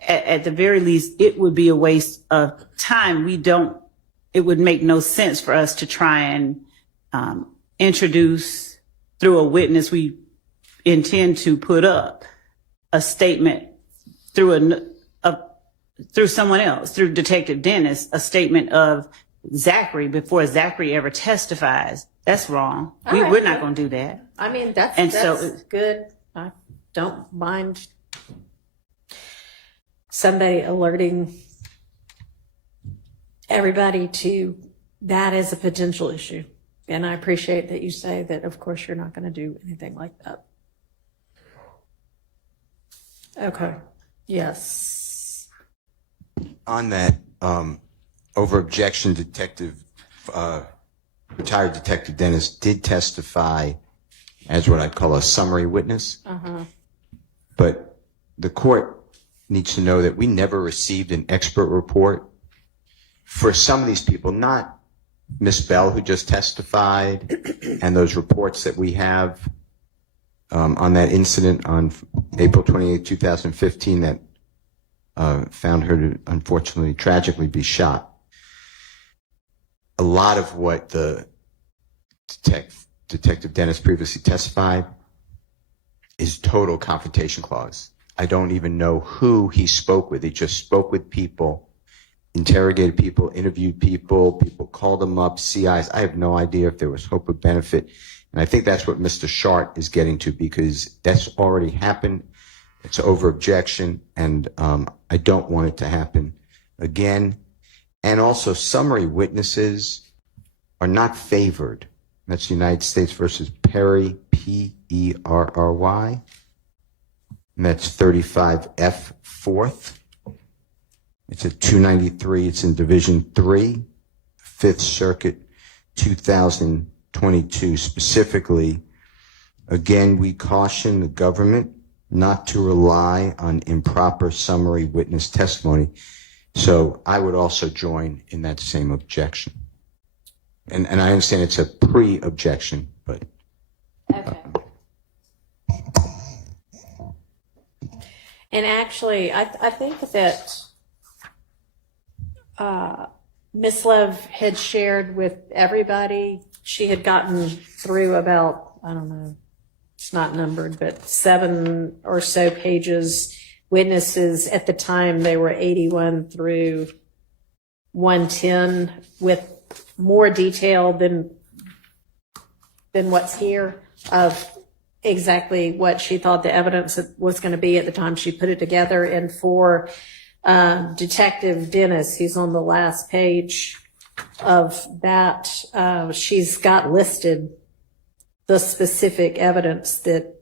at the very least, it would be a waste of time. It would make no sense for us to try and introduce through a witness we intend to put up a statement through someone else, through Detective Dennis, a statement of Zachary before Zachary ever testifies. That's wrong. All right. We're not going to do that. I mean, that's good. I don't mind somebody alerting everybody to that as a potential issue. And I appreciate that you say that, of course, you're not going to do anything like that. Okay. Yes. On that, over objection, retired Detective Dennis did testify as what I'd call a summary witness. But the court needs to know that we never received an expert report for some of these people, not Miss Bell, who just testified, and those reports that we have on that incident on April 28, 2015 that found her to unfortunately, tragically be shot. A lot of what the Detective Dennis previously testified is total confrontation clause. I don't even know who he spoke with. He just spoke with people, interrogated people, interviewed people, people called him up, CIs. I have no idea if there was hope or benefit. And I think that's what Mr. Shart is getting to, because that's already happened. It's over objection, and I don't want it to happen again. And also, summary witnesses are not favored. That's United States versus Perry, P-E-R-R-Y. And that's 35F 4th. It's at 293. It's in Division 3, 5th Circuit, 2022. Specifically, again, we caution the government not to rely on improper summary witness testimony. So I would also join in that same objection. And I understand it's a pre-objection, but. Okay. And actually, I think that Ms. Love had shared with everybody, she had gotten through about, I don't know, it's not numbered, but 7 or so pages. Witnesses at the time, they were 81 through 110 with more detail than what's here of exactly what she thought the evidence was going to be at the time she put it together. And for Detective Dennis, who's on the last page of that, she's got listed the specific evidence that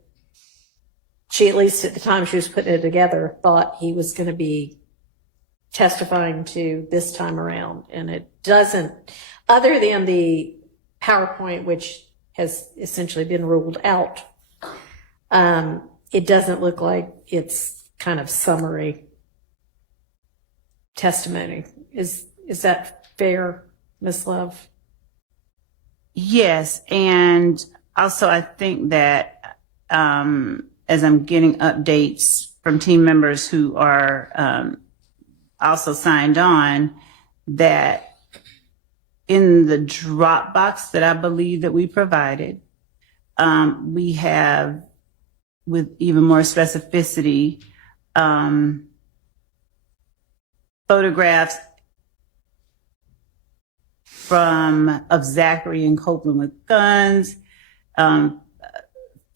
she, at least at the time she was putting it together, thought he was going to be testifying to this time around. And it doesn't, other than the PowerPoint, which has essentially been ruled out, it doesn't look like it's kind of summary testimony. Is that fair, Ms. Love? Yes, and also I think that as I'm getting updates from team members who are also signed on, that in the Dropbox that I believe that we provided, we have, with even more specificity, photographs of Zachary and Copeland with guns,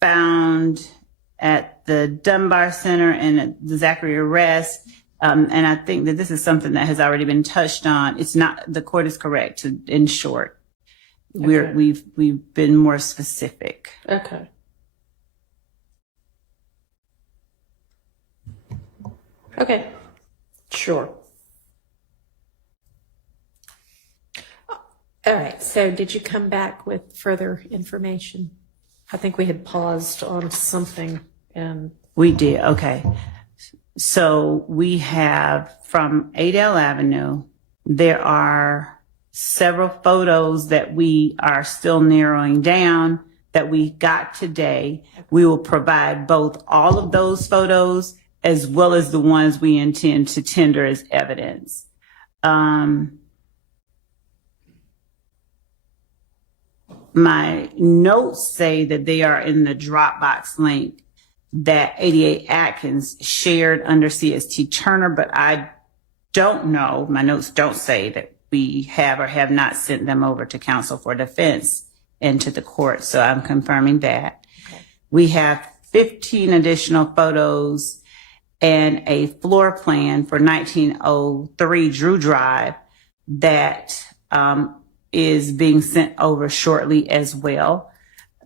found at the Dunbar Center and at the Zachary arrest. And I think that this is something that has already been touched on. It's not, the court is correct in short. Okay. We've been more specific. Okay. Okay. Sure. All right. So did you come back with further information? I think we had paused on something and We did. Okay. So we have from Adele Avenue, there are several photos that we are still narrowing down that we got today. We will provide both all of those photos as well as the ones we intend to tender as evidence. My notes say that they are in the Dropbox link that 88 Atkins shared under CST Turner, but I don't know. My notes don't say that we have or have not sent them over to counsel for defense and to the court. So I'm confirming that. Okay. We have 15 additional photos and a floor plan for 1903 Drew Drive that is being sent over shortly as well.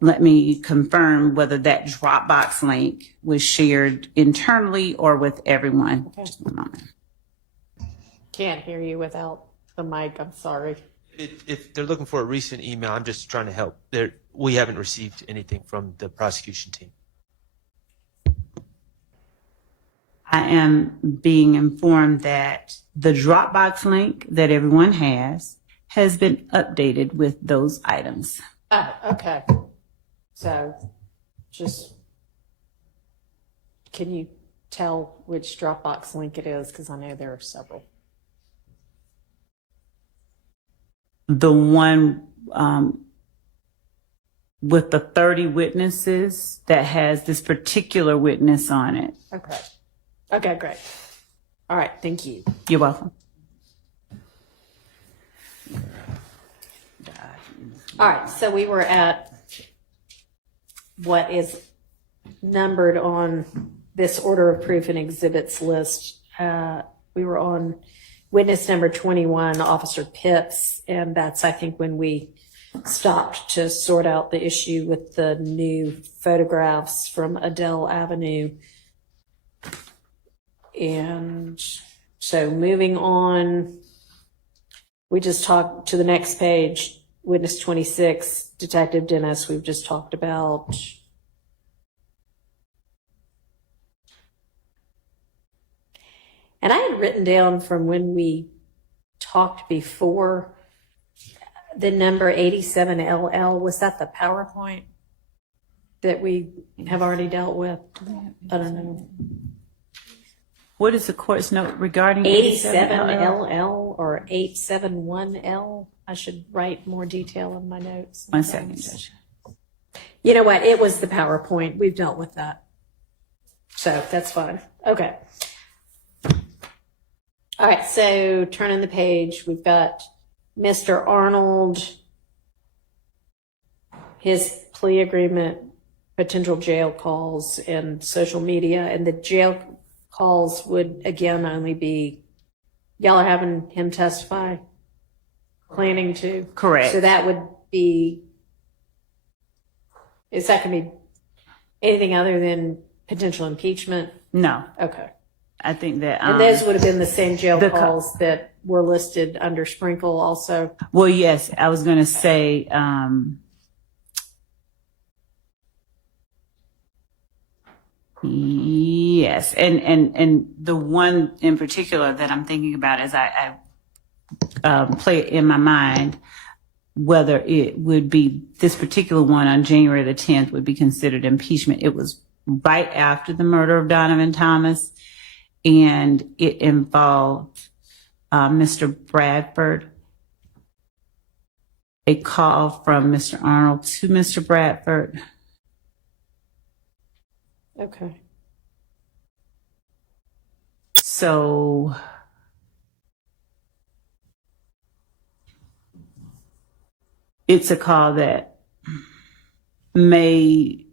Let me confirm whether that Dropbox link was shared internally or with everyone. Okay. Just one moment. Can't hear you without the mic. I'm sorry. If they're looking for a recent email, I'm just trying to help. We haven't received anything from the prosecution team. I am being informed that the Dropbox link that everyone has been updated with those items. Oh, okay. So just, can you tell which Dropbox link it is? Because I know there are several. The one with the 30 witnesses that has this particular witness on it. Okay. Okay, great. All right, thank you. You're welcome. All right, so we were at what is numbered on this order of proof and exhibits list. We were on witness number 21, Officer Pitts, and that's, I think, when we stopped to sort out the issue with the new photographs from Adele Avenue. And so moving on, we just talked to the next page. Witness 26, Detective Dennis, we've just talked about. And I had written down from when we talked before, the number 87LL, was that the PowerPoint that we have already dealt with? I don't know. What is the court's note regarding 87LL or 871L? I should write more detail in my notes. 1 second, Judge. You know what? It was the PowerPoint. We've dealt with that. So that's fine. Okay. All right. So turning the page, we've got Mr. Arnold, his plea agreement potential jail calls and social media, and the jail calls would again only be, y'all are having him testify, planning to. Correct. So that would be, is that going to be anything other than potential impeachment? No, Okay. I think that. And those would have been the same jail the calls that were listed under Sprinkle also. Well, yes, I was going to say, yes. And the one in particular that I'm thinking about as I play it in my mind, whether it would be this particular one on January the 10th would be considered impeachment. It was right after the murder of Donovan Thomas, and it involved Mr. Bradford, a call from Mr. Arnold to Mr. Bradford. Okay. So it's a call that the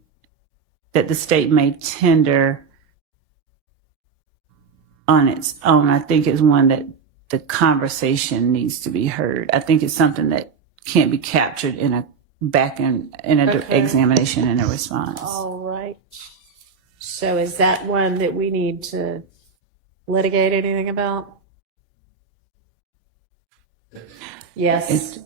state may tender on its own. I think it's one that the conversation needs to be heard. I think it's something that can't be captured in a Okay. examination and a response. All right. So is that one that we need to litigate anything about? Yes. It's-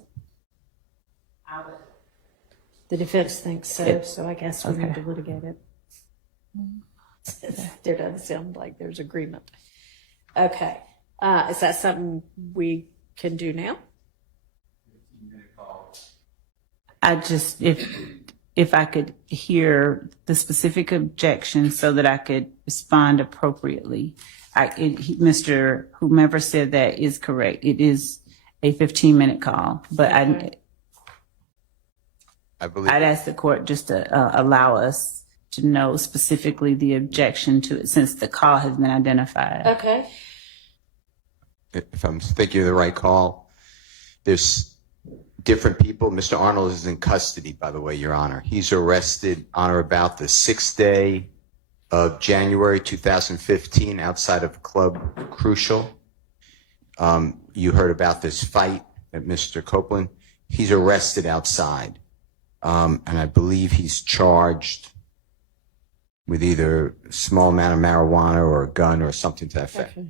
The defense thinks so, so I guess we need to litigate it. There doesn't sound like there's agreement. Okay. Is that something we can do now? I just, if I could hear the specific objection so that I could respond appropriately. Mr. Whomever said that is correct. It is a 15-minute call, but Okay. I believe. I'd ask the court just to allow us to know specifically the objection to it since the call has been identified. Okay. If I'm thinking of the right call, there's different people. Mr. Arnold is in custody, by the way, Your Honor. He's arrested on or about the 6th day of January 2015 outside of Club Crucial. You heard about this fight at Mr. Copeland. He's arrested outside, and I believe he's charged with either a small amount of marijuana or a gun or something to that effect. Okay.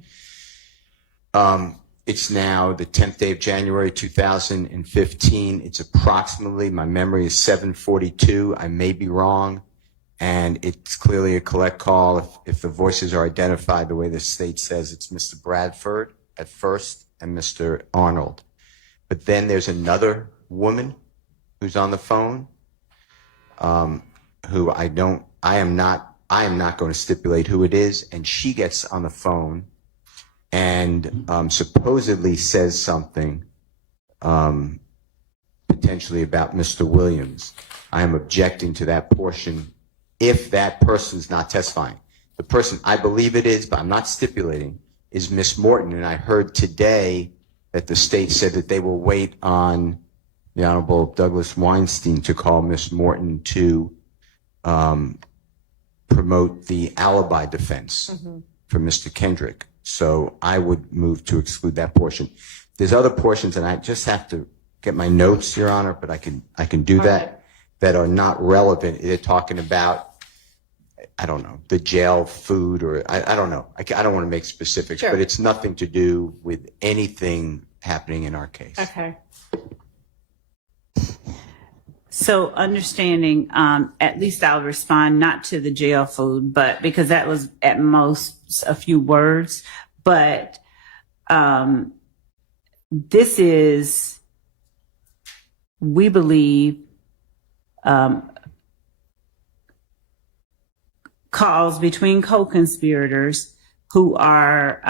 It's now the 10th day of January 2015. It's approximately, my memory is 7:42. I may be wrong. And it's clearly a collect call. If the voices are identified the way the state says, it's Mr. Bradford at first and Mr. Arnold. But then there's another woman who's on the phone, who I am not going to stipulate who it is. And she gets on the phone and supposedly says something potentially about Mr. Williams. I am objecting to that portion if that person's not testifying. The person, I believe it is, but I'm not stipulating, is Miss Morton. And I heard today that the state said that they will wait on the Honorable Douglas Weinstein to call Miss Morton to promote the alibi defense for Mr. Kendrick. So I would move to exclude that portion. There's other portions, and I just have to get my notes, Your Honor, but I can do that, that are not relevant. They're talking about, I don't know, the jail food, or I don't know. I don't want to make specifics, Sure. but it's nothing to do with anything happening in our case. Okay. So understanding, at least I'll respond not to the jail food, but because that was at most a few words, but this is, we believe, calls between co-conspirators who are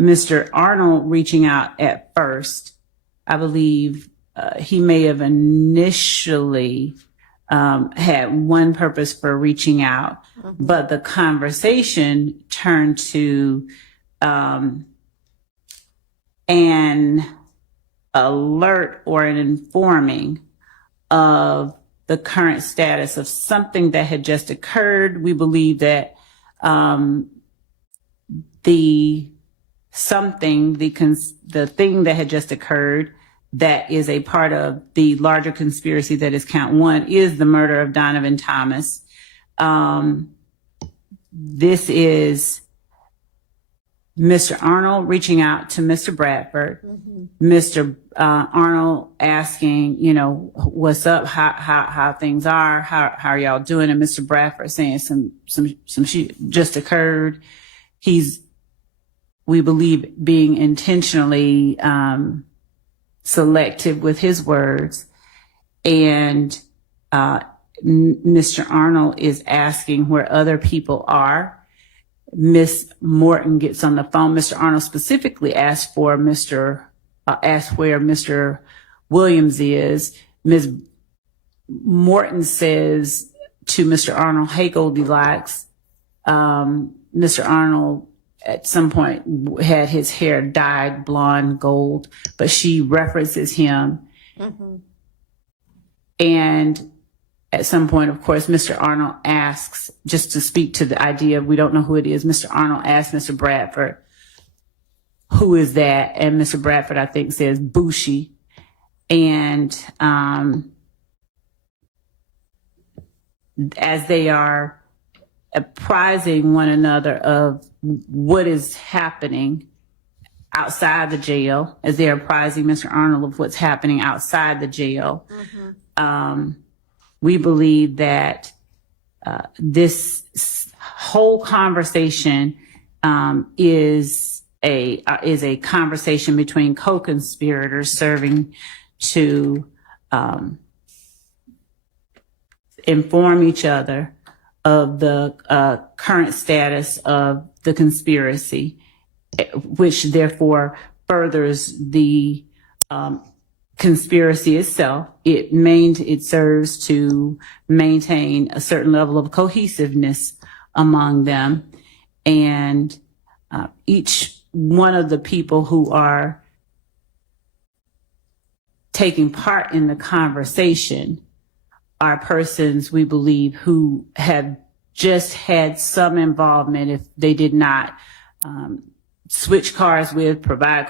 Mr. Arnold reaching out at first. I believe he may have initially had one purpose for reaching out, but the conversation turned to an alert or an informing of the current status of something that had just occurred. We believe that the thing that had just occurred that is a part of the larger conspiracy that is count one is the murder of Donovan Thomas. This is Mr. Arnold reaching out to Mr. Bradford, Mr. Arnold asking, you know, what's up, how things are, how are y'all doing, and Mr. Bradford saying some shit just occurred. He's, we believe, being intentionally selective with his words, and Mr. Arnold is asking where other people are. Miss Morton gets on the phone. Mr. Arnold specifically asked where Mr. Williams is. Ms. Morton says to Mr. Arnold, "Hey, Goldilocks." Mr. Arnold at some point had his hair dyed blonde gold, but she references him. And at some point, of course, Mr. Arnold asks, just to speak to the idea of we don't know who it is, Mr. Arnold asks Mr. Bradford, "Who is that?" And Mr. Bradford, I think, says Bushi. And as they are apprising one another of what is happening outside the jail, as they're apprising Mr. Arnold of what's happening outside the jail, we believe that this whole conversation is a conversation between co-conspirators serving to inform each other of the current status of the conspiracy, which therefore furthers the conspiracy itself. It serves to maintain a certain level of cohesiveness among them, and each one of the people who are taking part in the conversation are persons, we believe, who have just had some involvement, if they did not switch cars with, provide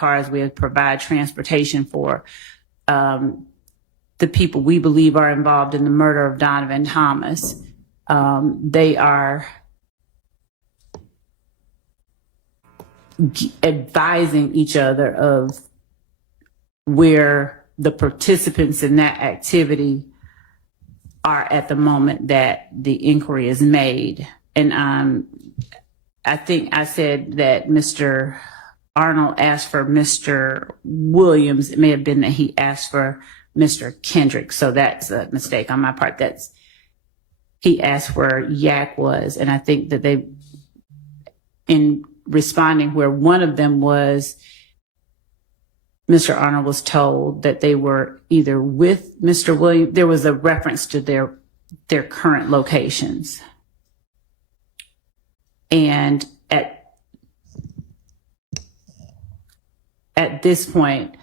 transportation for the people we believe are involved in the murder of Donovan Thomas. They are advising each other of where the participants in that activity are at the moment that the inquiry is made. And I think I said that Mr. Arnold asked for Mr. Williams. It may have been that he asked for Mr. Kendrick. So that's a mistake on my part. He asked where Yak was. And I think that they, in responding where one of them was, Mr. Arnold was told that they were either with Mr. Williams. There was a reference to their current locations. And at this point,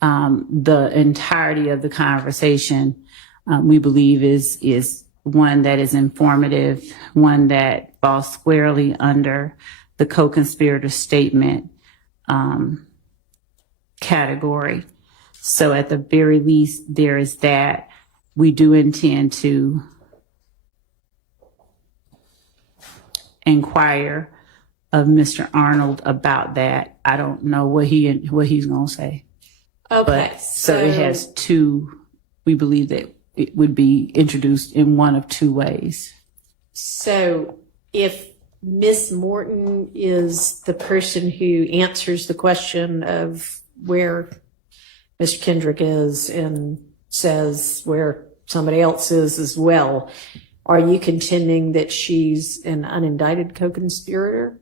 the entirety of the conversation, we believe is one that is informative, one that falls squarely under the co-conspirator statement category. So at the very least, there is that. We do intend to inquire of Mr. Arnold about that. I don't know what he's going to say. Okay. But so it has two, we believe that it would be introduced in one of two ways. So if Miss Morton is the person who answers the question of where Mr. Kendrick is and says where somebody else is as well, are you contending that she's an unindicted co-conspirator?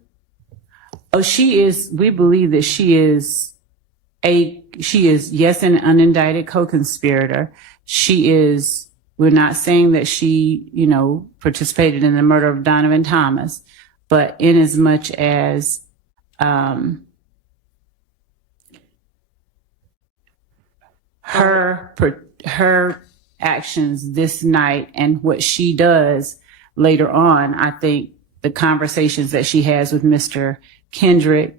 Oh, she is. We believe that she is, yes, an unindicted co-conspirator. She is, we're not saying that she, participated in the murder of Donovan Thomas, but in as much as, her actions this night and what she does later on, I think the conversations that she has with Mr. Kendrick,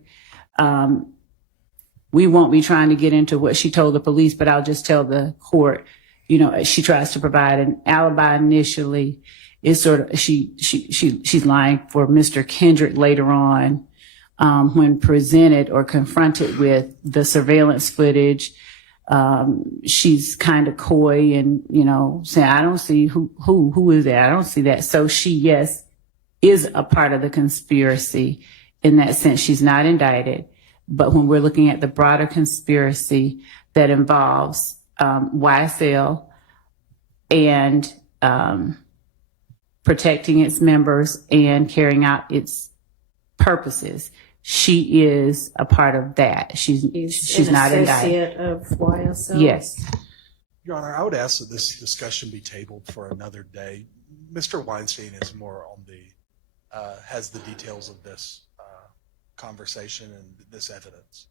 we won't be trying to get into what she told the police, but I'll just tell the court, she tries to provide an alibi initially. It's sort of, she's lying for Mr. Kendrick later on, when presented or confronted with the surveillance footage. She's kind of coy and, saying, I don't see who is that? I don't see that. So she, yes, is a part of the conspiracy in that sense. She's not indicted. But when we're looking at the broader conspiracy that involves YSL and protecting its members and carrying out its purposes, she is a part of that. She's not indicted. Associate of YSL. Yes. Your Honor, I would ask that this discussion be tabled for another day. Mr. Weinstein is more on has the details of this conversation and this evidence.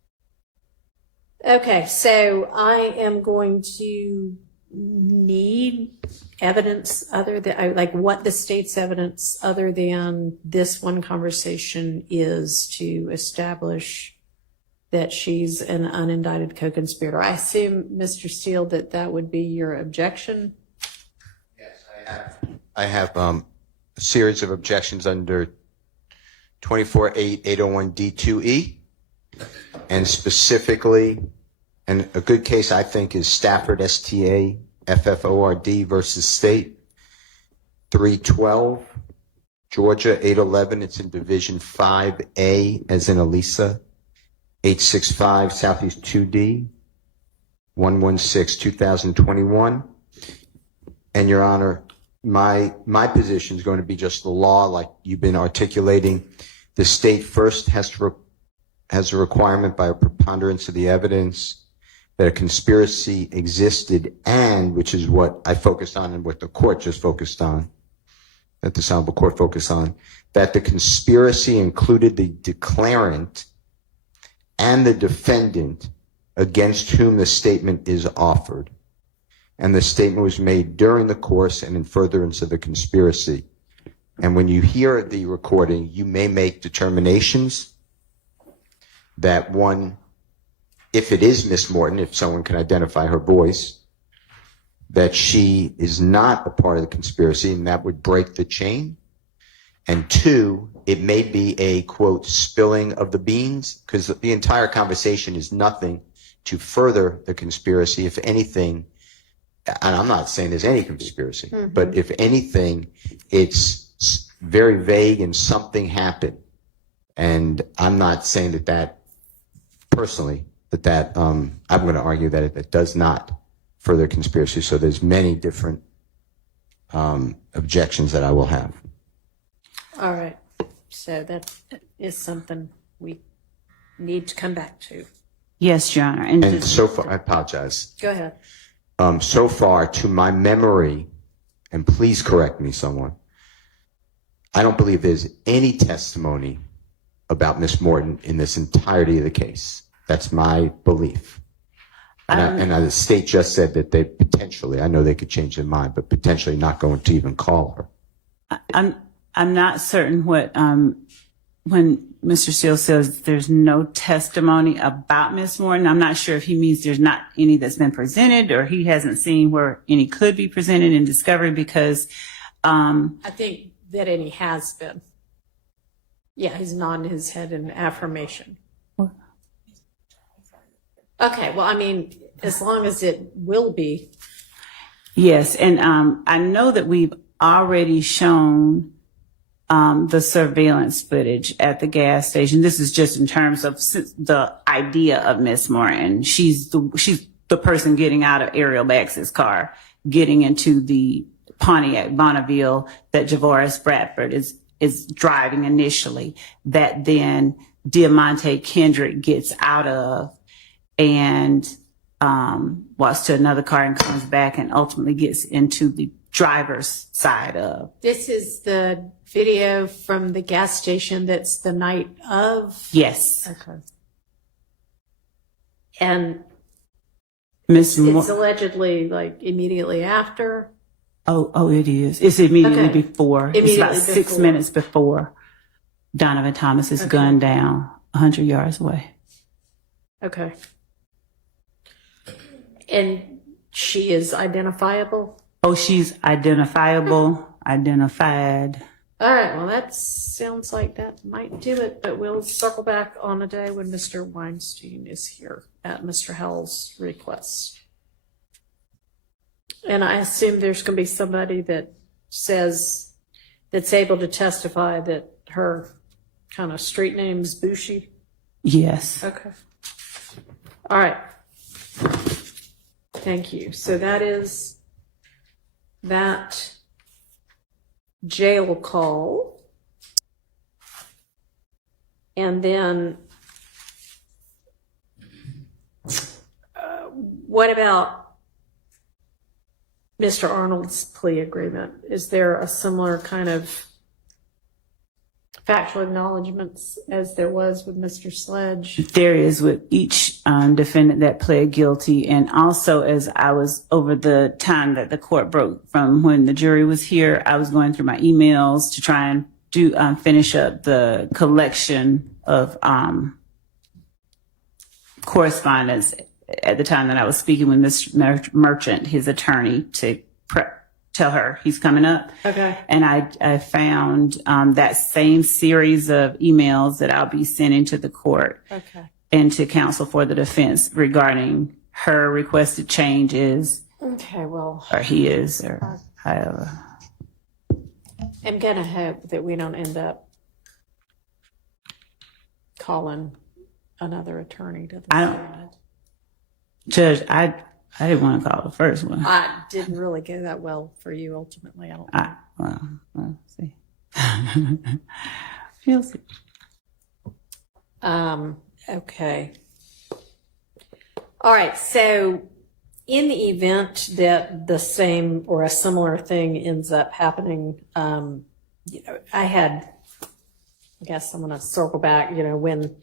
Okay, so I am going to need evidence other than, like, what the state's evidence other than this one conversation is to establish that she's an unindicted co-conspirator. I assume, Mr. Steele, that would be your objection? Yes, I have a series of objections under 24-801D2E, and specifically, and a good case I think is Stafford, STAFFORD versus State, 312, Georgia, 811, it's in Division 5A, as in Elisa, 865 Southeast 2D, 116, 2021. And Your Honor, my position is going to be just the law, like you've been articulating. The state first has a requirement by a preponderance of the evidence that a conspiracy existed, and, which is what I focused on and what the court just focused on, that the Honorable Court focused on, that the conspiracy included the declarant and the defendant against whom the statement is offered. And the statement was made during the course and in furtherance of the conspiracy. And when you hear the recording, you may make determinations that, one, if it is Miss Morton, if someone can identify her voice, that she is not a part of the conspiracy, and that would break the chain. And two, it may be a, quote, spilling of the beans, because the entire conversation is nothing to further the conspiracy. If anything, and I'm not saying there's any conspiracy, but if anything, it's very vague and something happened. And I'm not saying that personally, I'm going to argue that it does not further conspiracy. So there's many different objections that I will have. All right. So that is something we need to come back to. Yes, Your Honor. And so far, I apologize. Go ahead. So far, to my memory, and please correct me, someone, I don't believe there's any testimony about Miss Morton in this entirety of the case. That's my belief. And the state just said that they potentially, I know they could change their mind, but potentially not going to even call her. I'm not certain what, when Mr. Steele says there's no testimony about Miss Morton, I'm not sure if he means there's not any that's been presented, or he hasn't seen where any could be presented in discovery, because I think that any has been. Yeah, he's nodding his head in affirmation. Okay, well, I mean, as long as it will be. Yes, and I know that we've already shown the surveillance footage at the gas station. This is just in terms of the idea of Miss Morton. She's the person getting out of Ariel Bax's car, getting into the Pontiac Bonneville that Javaris Bradford is driving initially, that then Diamante Kendrick gets out of and walks to another car and comes back and ultimately gets into the driver's side of. This is the video from the gas station that's the night of? Yes. Okay. And Miss Moore. It's allegedly like immediately after. Oh, it is. It's immediately Okay. before. It's about Immediately 6 before. minutes before Donovan Thomas is gunned down 100 yards away. Okay. And she is identifiable? Oh, she's identifiable, identified. All right, well, that sounds like that might do it, but we'll circle back on a day when Mr. Weinstein is here at Mr. Howell's request. And I assume there's going to be somebody that says, that's able to testify that her kind of street name's Bushi? Yes. Okay. All right. Thank you. So that is that jail call. And then what about Mr. Arnold's plea agreement? Is there a similar kind of factual acknowledgments as there was with Mr. Sledge? There is with each defendant that pled guilty. And also, as I was over the time that the court broke from when the jury was here, I was going through my emails to try and do finish up the collection of correspondence at the time that I was speaking with Mr. Merchant, his attorney, to tell her he's coming up. Okay. And I found that same series of emails that I'll be sending to the court Okay. and to counsel for the defense regarding her requested changes, Okay, well, or he is, or however. I'm going to hope that we don't end up calling another attorney to the I don't- stand. Judge, I didn't want to call the first one. I didn't really go that well for you ultimately. I don't Well, see. We'll see. Okay. All right. So in the event that the same or a similar thing ends up happening, I guess I'm going to circle back, when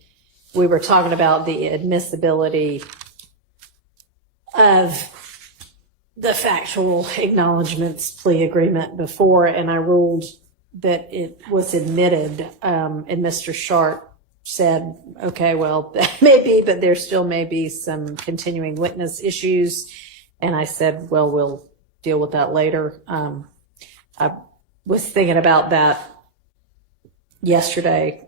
we were talking about the admissibility of the factual acknowledgments plea agreement before, and I ruled that it was admitted, and Mr. Sharp said, okay, well, that may be, but there still may be some continuing witness issues. And I said, well, we'll deal with that later. I was thinking about that yesterday,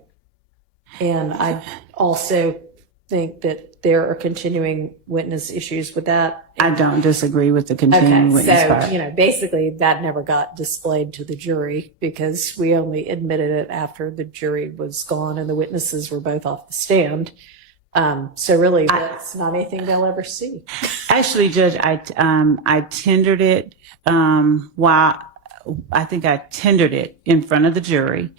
and I also think that there are continuing witness issues with that. I don't disagree with the continuing witness so, part. basically that never got displayed to the jury because we only admitted it after the jury was gone and the witnesses were both off the stand. So really that's not anything they'll ever see. Actually, Judge, I tendered it I think I tendered it in front of the jury,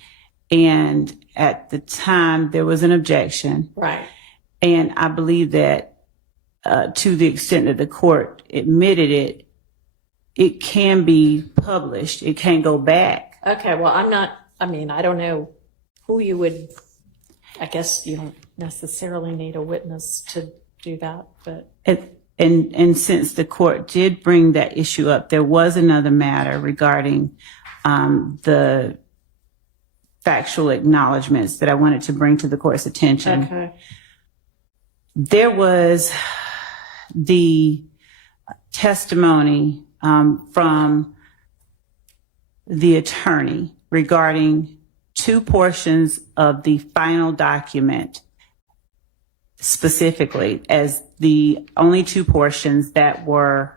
and at the time there was an objection. Right. And I believe that to the extent that the court admitted it, it can be published. It can't go back. Okay. Well, I don't know who you would, I guess you don't necessarily need a witness to do that, but. And since the court did bring that issue up, there was another matter regarding the factual acknowledgments that I wanted to bring to the court's attention. Okay. There was the testimony from the attorney regarding two portions of the final document specifically as the only two portions that were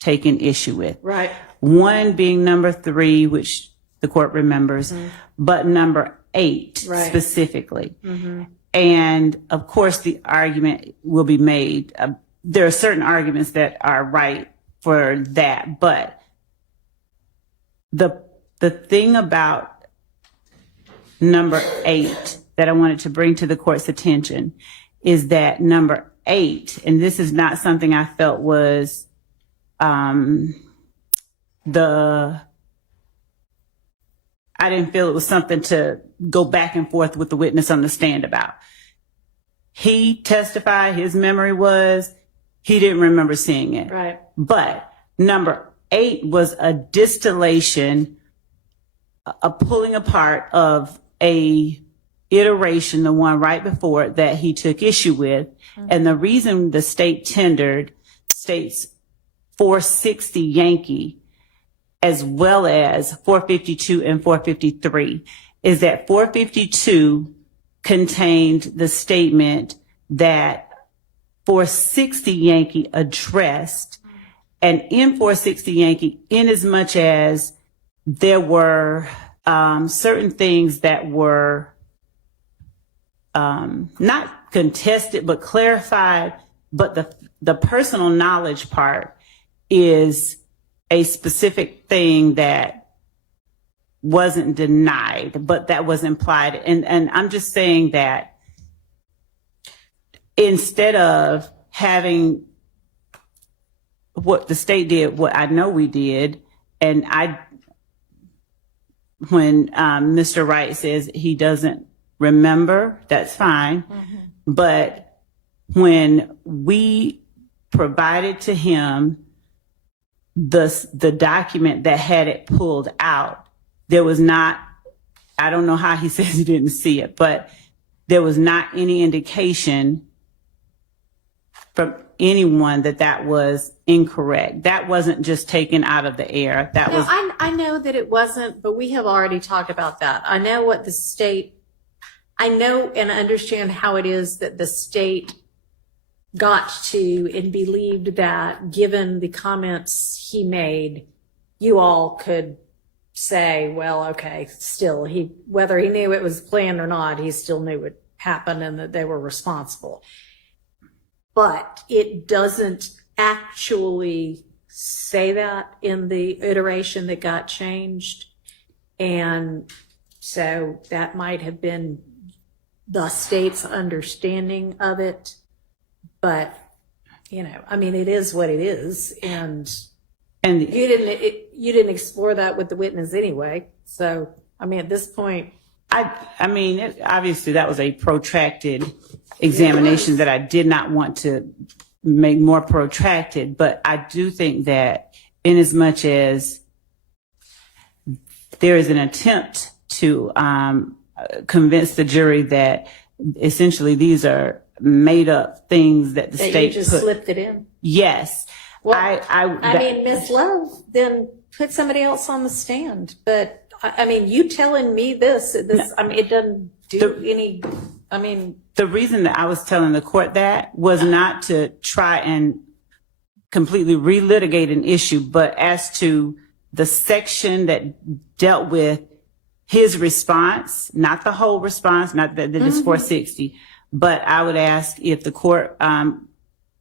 taken issue with. Right. One being number 3, which the court remembers, but number 8 Right. specifically. And of course, the argument will be made. There are certain arguments that are right for that, but the thing about number 8 that I wanted to bring to the court's attention is that number 8, and this is not something I felt was I didn't feel it was something to go back and forth with the witness on the stand about. He testified, his memory was he didn't remember seeing it. Right. But number 8 was a distillation, a pulling apart of a iteration, the one right before it, that he took issue with. And the reason the state tendered states 460 Yankee as well as 452 and 453 is that 452 contained the statement that 460 Yankee addressed, and in 460 Yankee, in as much as there were certain things that were not contested but clarified, but the personal knowledge part is a specific thing that wasn't denied, but that was implied. And I'm just saying that instead of having what the state did, what I know we did, and when Mr. Wright says he doesn't remember, that's fine. Mm-hmm. But when we provided to him the document that had it pulled out, there was not, I don't know how he says he didn't see it, but there was not any indication from anyone that was incorrect. That wasn't just taken out of the air. I know that it wasn't, but we have already talked about that. I know what the state, I know and understand how it is that the state got to and believed that given the comments he made, you all could say, well, okay, still, whether he knew it was planned or not, he still knew it happened and that they were responsible. But it doesn't actually say that in the iteration that got changed. And so that might have been the state's understanding of it. But, I mean, it is what it is. And you didn't explore that with the witness anyway. So, I mean, at this point, obviously that was a protracted examination that I did not want to make more protracted, but I do think that in as much as there is an attempt to convince the jury that essentially these are made up things that the state you just slipped it in. Yes. Well, I mean, Miss Love, then put somebody else on the stand. But I mean, you telling me this, I mean, it doesn't do any, I mean. The reason that I was telling the court that was not to try and completely relitigate an issue, but as to the section that dealt with his response, not the whole response, not that it's 460, but I would ask if the court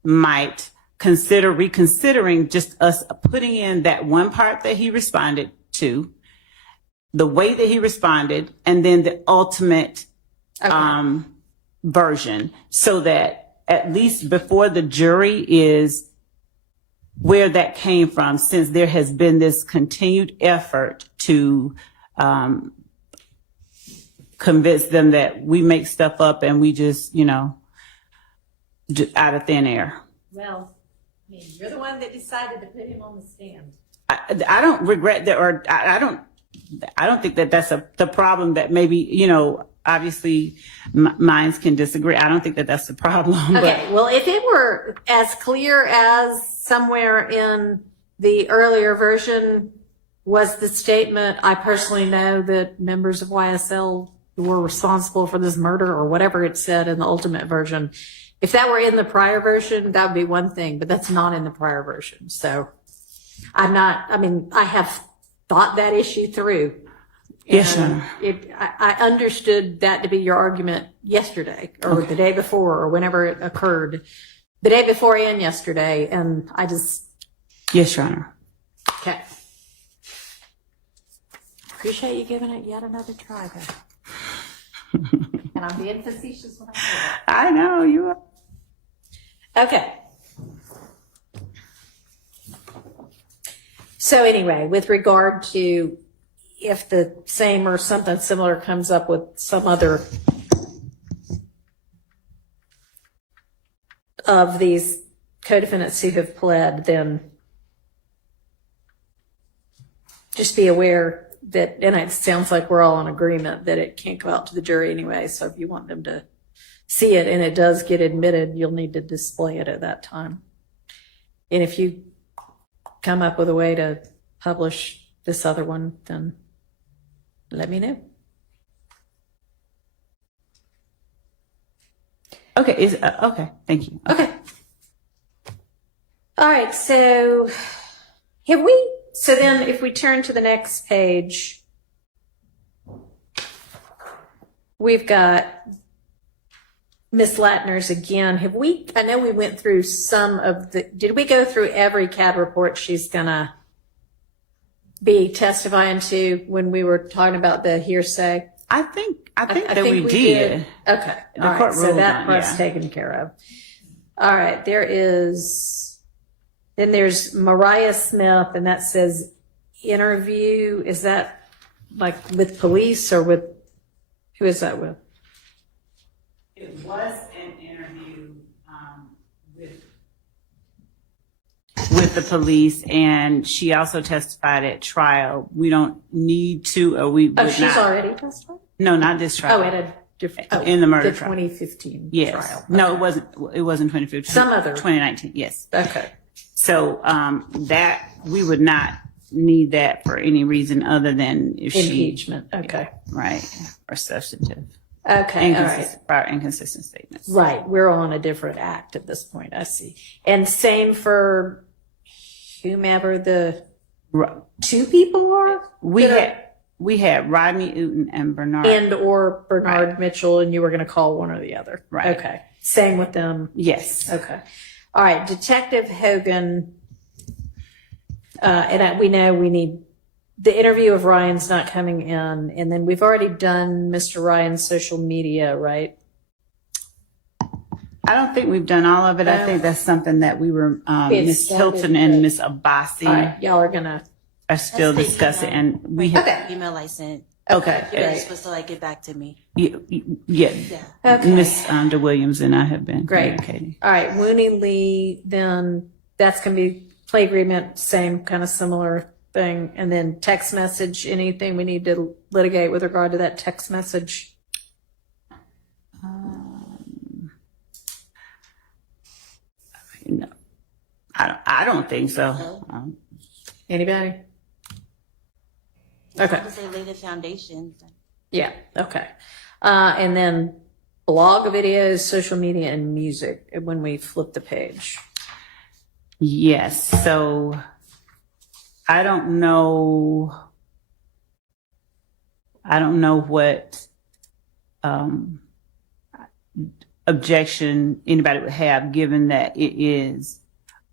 might consider reconsidering just us putting in that one part that he responded to, the way that he responded, and then the ultimate version, so that at least before the jury is where that came from, since there has been this continued effort to convince them that we make stuff up and we just, out of thin air. Well, I mean, you're the one that decided to put him on the stand. I don't regret that, or I don't think that that's the problem. That maybe, obviously minds can disagree. I don't think that that's the problem. Okay, well, if it were as clear as somewhere in the earlier version was the statement, I personally know that members of YSL were responsible for this murder, or whatever it said in the ultimate version. If that were in the prior version, that would be one thing, but that's not in the prior version. So I have thought that issue through. Yes, I understood that to be your argument yesterday or the day before or whenever it occurred, the day before and yesterday. And I just. Yes, Your Honor. Okay. Appreciate you giving it yet another try there. And I'm being facetious when I say that. I know you are. Okay. So anyway, with regard to if the same or something similar comes up with some other of these co-defendants who have pled, then just be aware that, and it sounds like we're all in agreement that it can't go out to the jury anyway. So if you want them to see it and it does get admitted, you'll need to display it at that time. And if you come up with a way to publish this other one, then let me know. Okay, okay, thank you. Okay. All right, so then if we turn to the next page, we've got Miss Latner's again. I know we went through did we go through every CAD report she's gonna be testifying to when we were talking about the hearsay? I think that we did. Okay. The All court right. So ruled that on, part's yeah. taken care of. All right. Then there's Mariah Smith, and that says interview. Is that like with police or with, who is that with? It was an interview with the police, and she also testified at trial. We don't need to, or we would Oh, she's not. already testified? No, not this trial. Oh, at a different, In the murder the trial. 2015 Yes. trial. No, it wasn't 2015. Some other. 2019, yes. Okay. So that we would not need that for any reason other than if Impeachment. Okay. right, or substantive. Okay. All right. Prior inconsistent statements. Right. We're on a different act at this point. I see. And same for whomever the Right. two people are? We had Rodney Uten and Bernard. And or Bernard Right. Mitchell, and you were going to call one or the other. Right. Okay. Same with them. Yes. Okay. All right. Detective Hogan. We know we need the interview of Ryan's not coming in. And then we've already done Mr. Ryan's social media, right? I don't think we've done all of it. I think that's something that we were, It's Ms. started, Hilton and but- Ms. Abbasi All right. Y'all are going to. are still That's the discussing, email. and we have, Okay. Email I sent. okay. You're Great. supposed to like get back to me. Yeah, Yeah. Okay. Ms. DeWilliams and I have been Great. communicating. All right, Wooney Lee, then that's going to be play agreement, same kind of similar thing. And then text message, anything we need to litigate with regard to that text message? No, I don't think so. Anybody? Okay, I would say lay the foundation. yeah, okay. And then blog videos, social media, and music when we flip the page. Yes. So I don't know what objection anybody would have, given that it is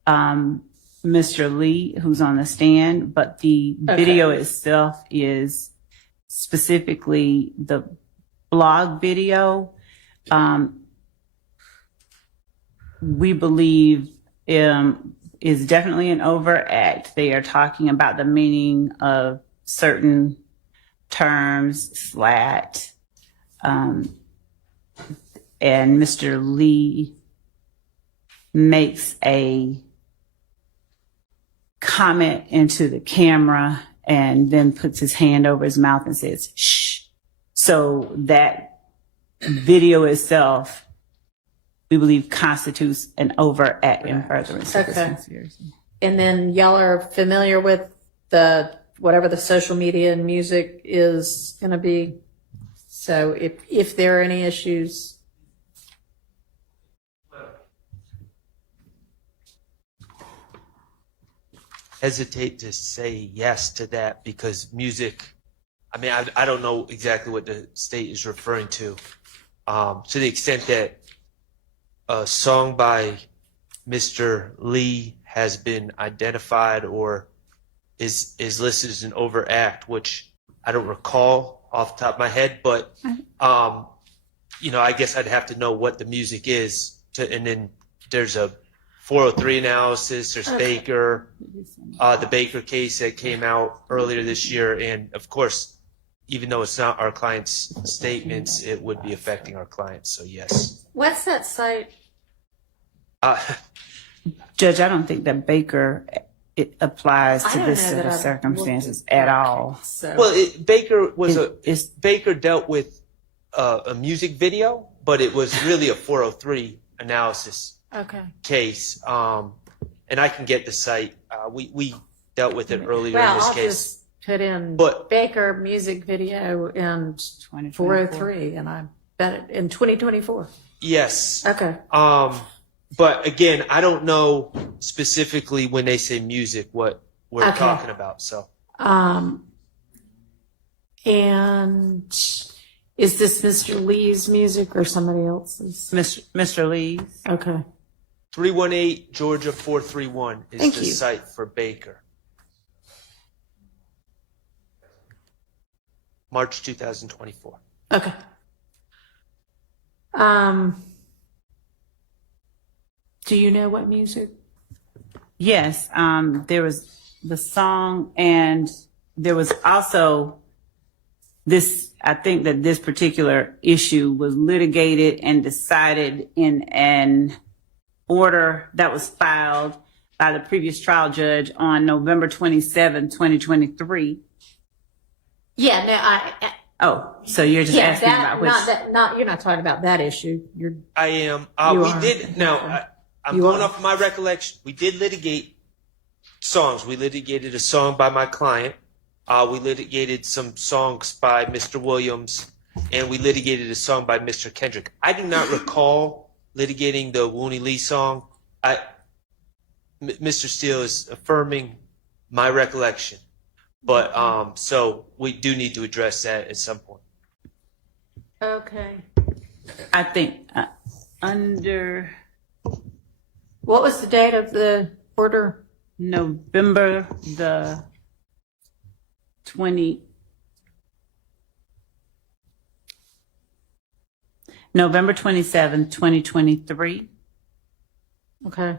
Mr. Lee who's on the stand, but the video itself is specifically the blog video. We believe is definitely an overact. They are talking about the meaning of certain terms, slat, and Mr. Lee makes a comment into the camera and then puts his hand over his mouth and says, shh. So that video itself, we believe, constitutes an overact in furtherance of this Okay. conspiracy. And then y'all are familiar with whatever the social media and music is going to be. So if there are any issues, Hesitate to say yes to that because music, I mean, I don't know exactly what the state is referring to the extent that a song by Mr. Lee has been identified or is listed as an overact, which I don't recall off the top of my head, but I guess I'd have to know what the music is and then there's a 403 analysis, there's Baker, the Baker case that came out earlier this year, and of course, even though it's not our client's statements, it would be affecting our clients, so yes. what's that site? Judge, I don't think that Baker it applies I to don't this know set that of I've circumstances looked at at all. So, Well, Baker was It's- Baker dealt with a music video, but it was really a 403 analysis okay. case. And I can get the site. We dealt with it earlier in Well, this I'll case. just put in But- Baker music video and 2024. 403, and I bet it in 2024. Yes. Okay. But again, I don't know specifically when they say music what we're Okay. talking about. So And is this Mr. Lee's music or somebody else's? Mr. Lee's. Okay. 318 Georgia 431 is Thank the you. site for Baker. March 2024. Okay. Do you know what music? Yes, there was the song, and there was also this. I think that this particular issue was litigated and decided in an order that was filed by the previous trial judge on November 27, 2023. Yeah, no, Oh, so you're just asking about which? you're not talking about that issue. You're I am. You We are. did. Now, Okay. I'm You going are. off of my recollection. We did litigate songs. We litigated a song by my client. We litigated some songs by Mr. Williams, and we litigated a song by Mr. Kendrick. I do not recall litigating the Wooney Lee song. Mr. Steele is affirming my recollection, but so we do need to address that at some point. okay. I think under What was the date of the order? November the 20. November 27th, 2023. Okay.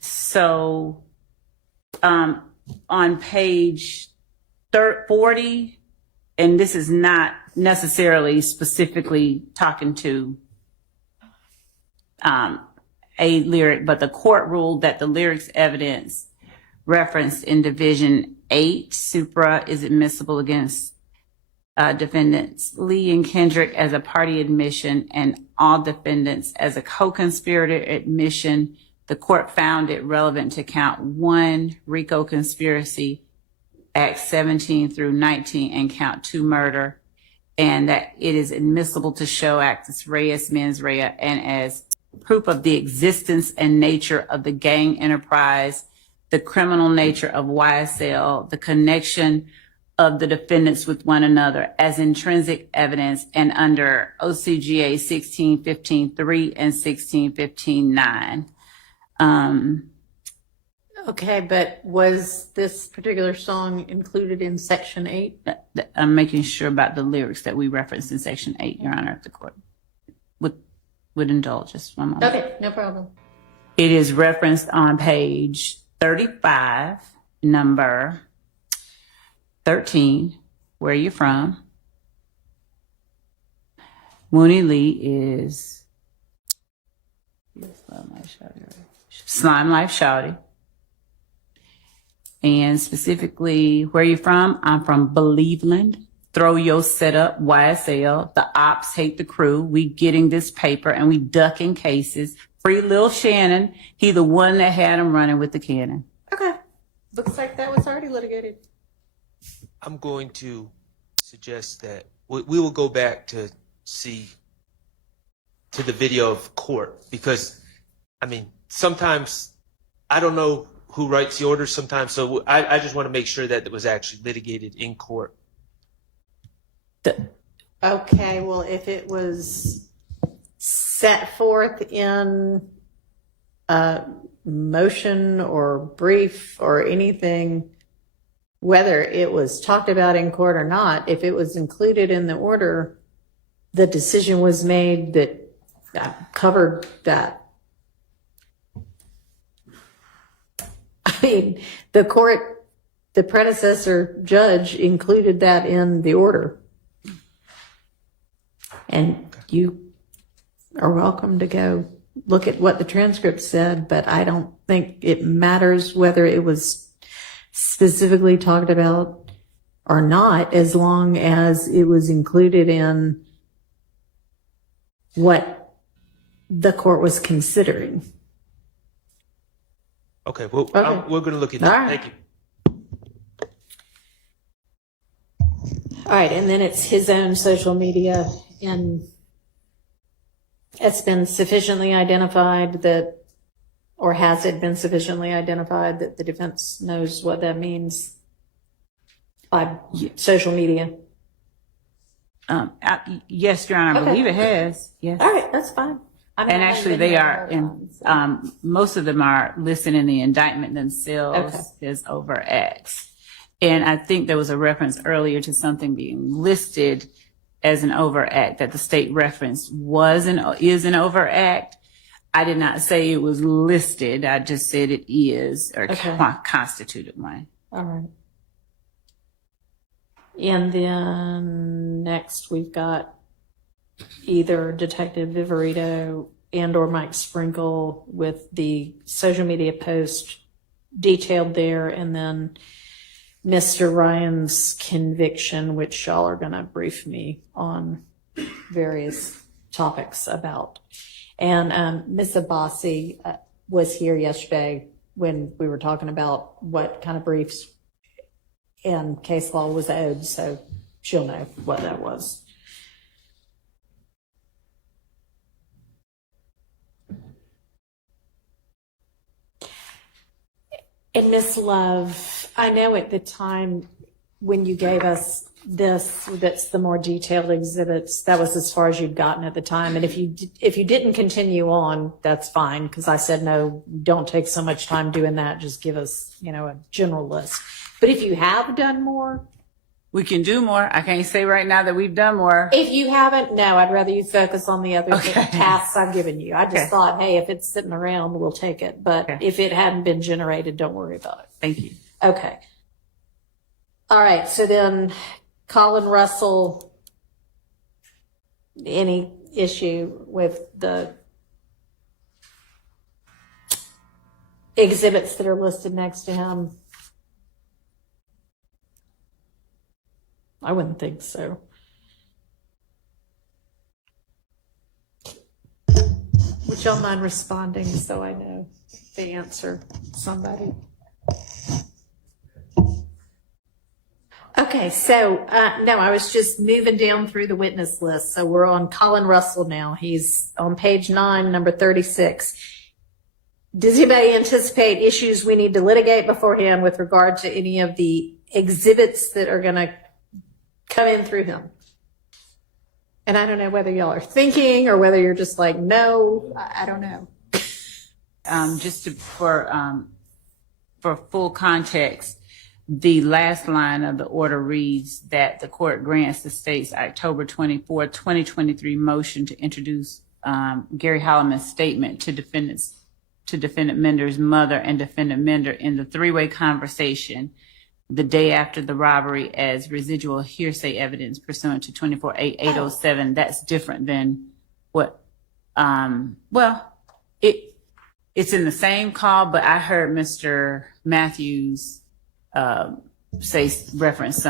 So, on page 40, and this is not necessarily specifically talking to a lyric, but the court ruled that the lyrics evidence referenced in Division 8 supra is admissible against defendants Lee and Kendrick as a party admission and all defendants as a co-conspirator admission. The court found it relevant to count 1 RICO conspiracy, Acts 17 through 19, and count 2 murder, and that it is admissible to show actus reus mens rea and as proof of the existence and nature of the gang enterprise, the criminal nature of YSL, the connection of the defendants with one another as intrinsic evidence, and under OCGA 1615.3 and 1615.9. Okay, but was this particular song included in Section 8? I'm making sure about the lyrics that we referenced in Section 8, Your Honor, if the court would indulge us one moment. Okay, no problem. It is referenced on page 35, number 13. Where are you from? Wooney Lee is Slime Life Shawty. And specifically, where are you from? I'm from Believeland. Throw your setup, YSL. The ops hate the crew. We getting this paper and we ducking cases. Free Lil Shannon. He the one that had him running with the cannon. Okay. Looks like that was already litigated. I'm going to suggest that we will go back to see to the video of court, because I mean, sometimes I don't know who writes the orders sometimes, so I just want to make sure that it was actually litigated in court. Okay, well, if it was set forth in a motion or brief or anything, whether it was talked about in court or not, if it was included in the order, the decision was made that covered that. I mean, the court, the predecessor judge included that in the order. And you are welcome to go look at what the transcript said, but I don't think it matters whether it was specifically talked about or not, as long as it was included in what the court was considering. Okay, well, Okay. we're going to look at All that. right. Thank you. All right, and then it's his own social media, and it's been sufficiently identified that, or has it been sufficiently identified that the defense knows what that means by social media? Yes, Your Honor, I Okay. believe it has. Yes. All right, that's fine. I mean, And I haven't actually, been they there are, very in, long, so. most of them are listed in the indictment themselves Okay. as overacts. And I think there was a reference earlier to something being listed as an overact, that the state reference is an overact. I did not say it was listed. I just said it is, or Okay. constituted one. All right. And then next we've got either Detective Viverito and or Mike Sprinkle with the social media post detailed there, and then Mr. Ryan's conviction, which y'all are going to brief me on various topics about. And Ms. Abbasi was here yesterday when we were talking about what kind of briefs and case law was owed, so she'll know what that was. And Miss Love, I know at the time when you gave us this, that's the more detailed exhibits, that was as far as you'd gotten at the time. And if you didn't continue on, that's fine, because I said, no, don't take so much time doing that. Just give us, a general list. But if you have done more, We can do more. I can't say right now that we've done more. if you haven't, no, I'd rather you focus on the other Okay. tasks I've given you. I just Okay. thought, hey, if it's sitting around, we'll take it. But Okay. if it hadn't been generated, don't worry about it. Thank you. Okay. All right. So then Colin Russell, any issue with the exhibits that are listed next to him? I wouldn't think so. Would y'all mind responding so I know the answer? Somebody. Okay, so no, I was just moving down through the witness list. So we're on Colin Russell now. He's on page 9, number 36. Does anybody anticipate issues we need to litigate beforehand with regard to any of the exhibits that are going to come in through him? And I don't know whether y'all are thinking or whether you're just like, no, I don't know. For full context, the last line of the order reads that the court grants the state's October 24, 2023 motion to introduce Gary Holloman's statement to defendant Mender's mother and defendant Mender in the three-way conversation the day after the robbery as residual hearsay evidence pursuant to 24-807. That's different than what, it's in the same call, but I heard Mr. Matthews reference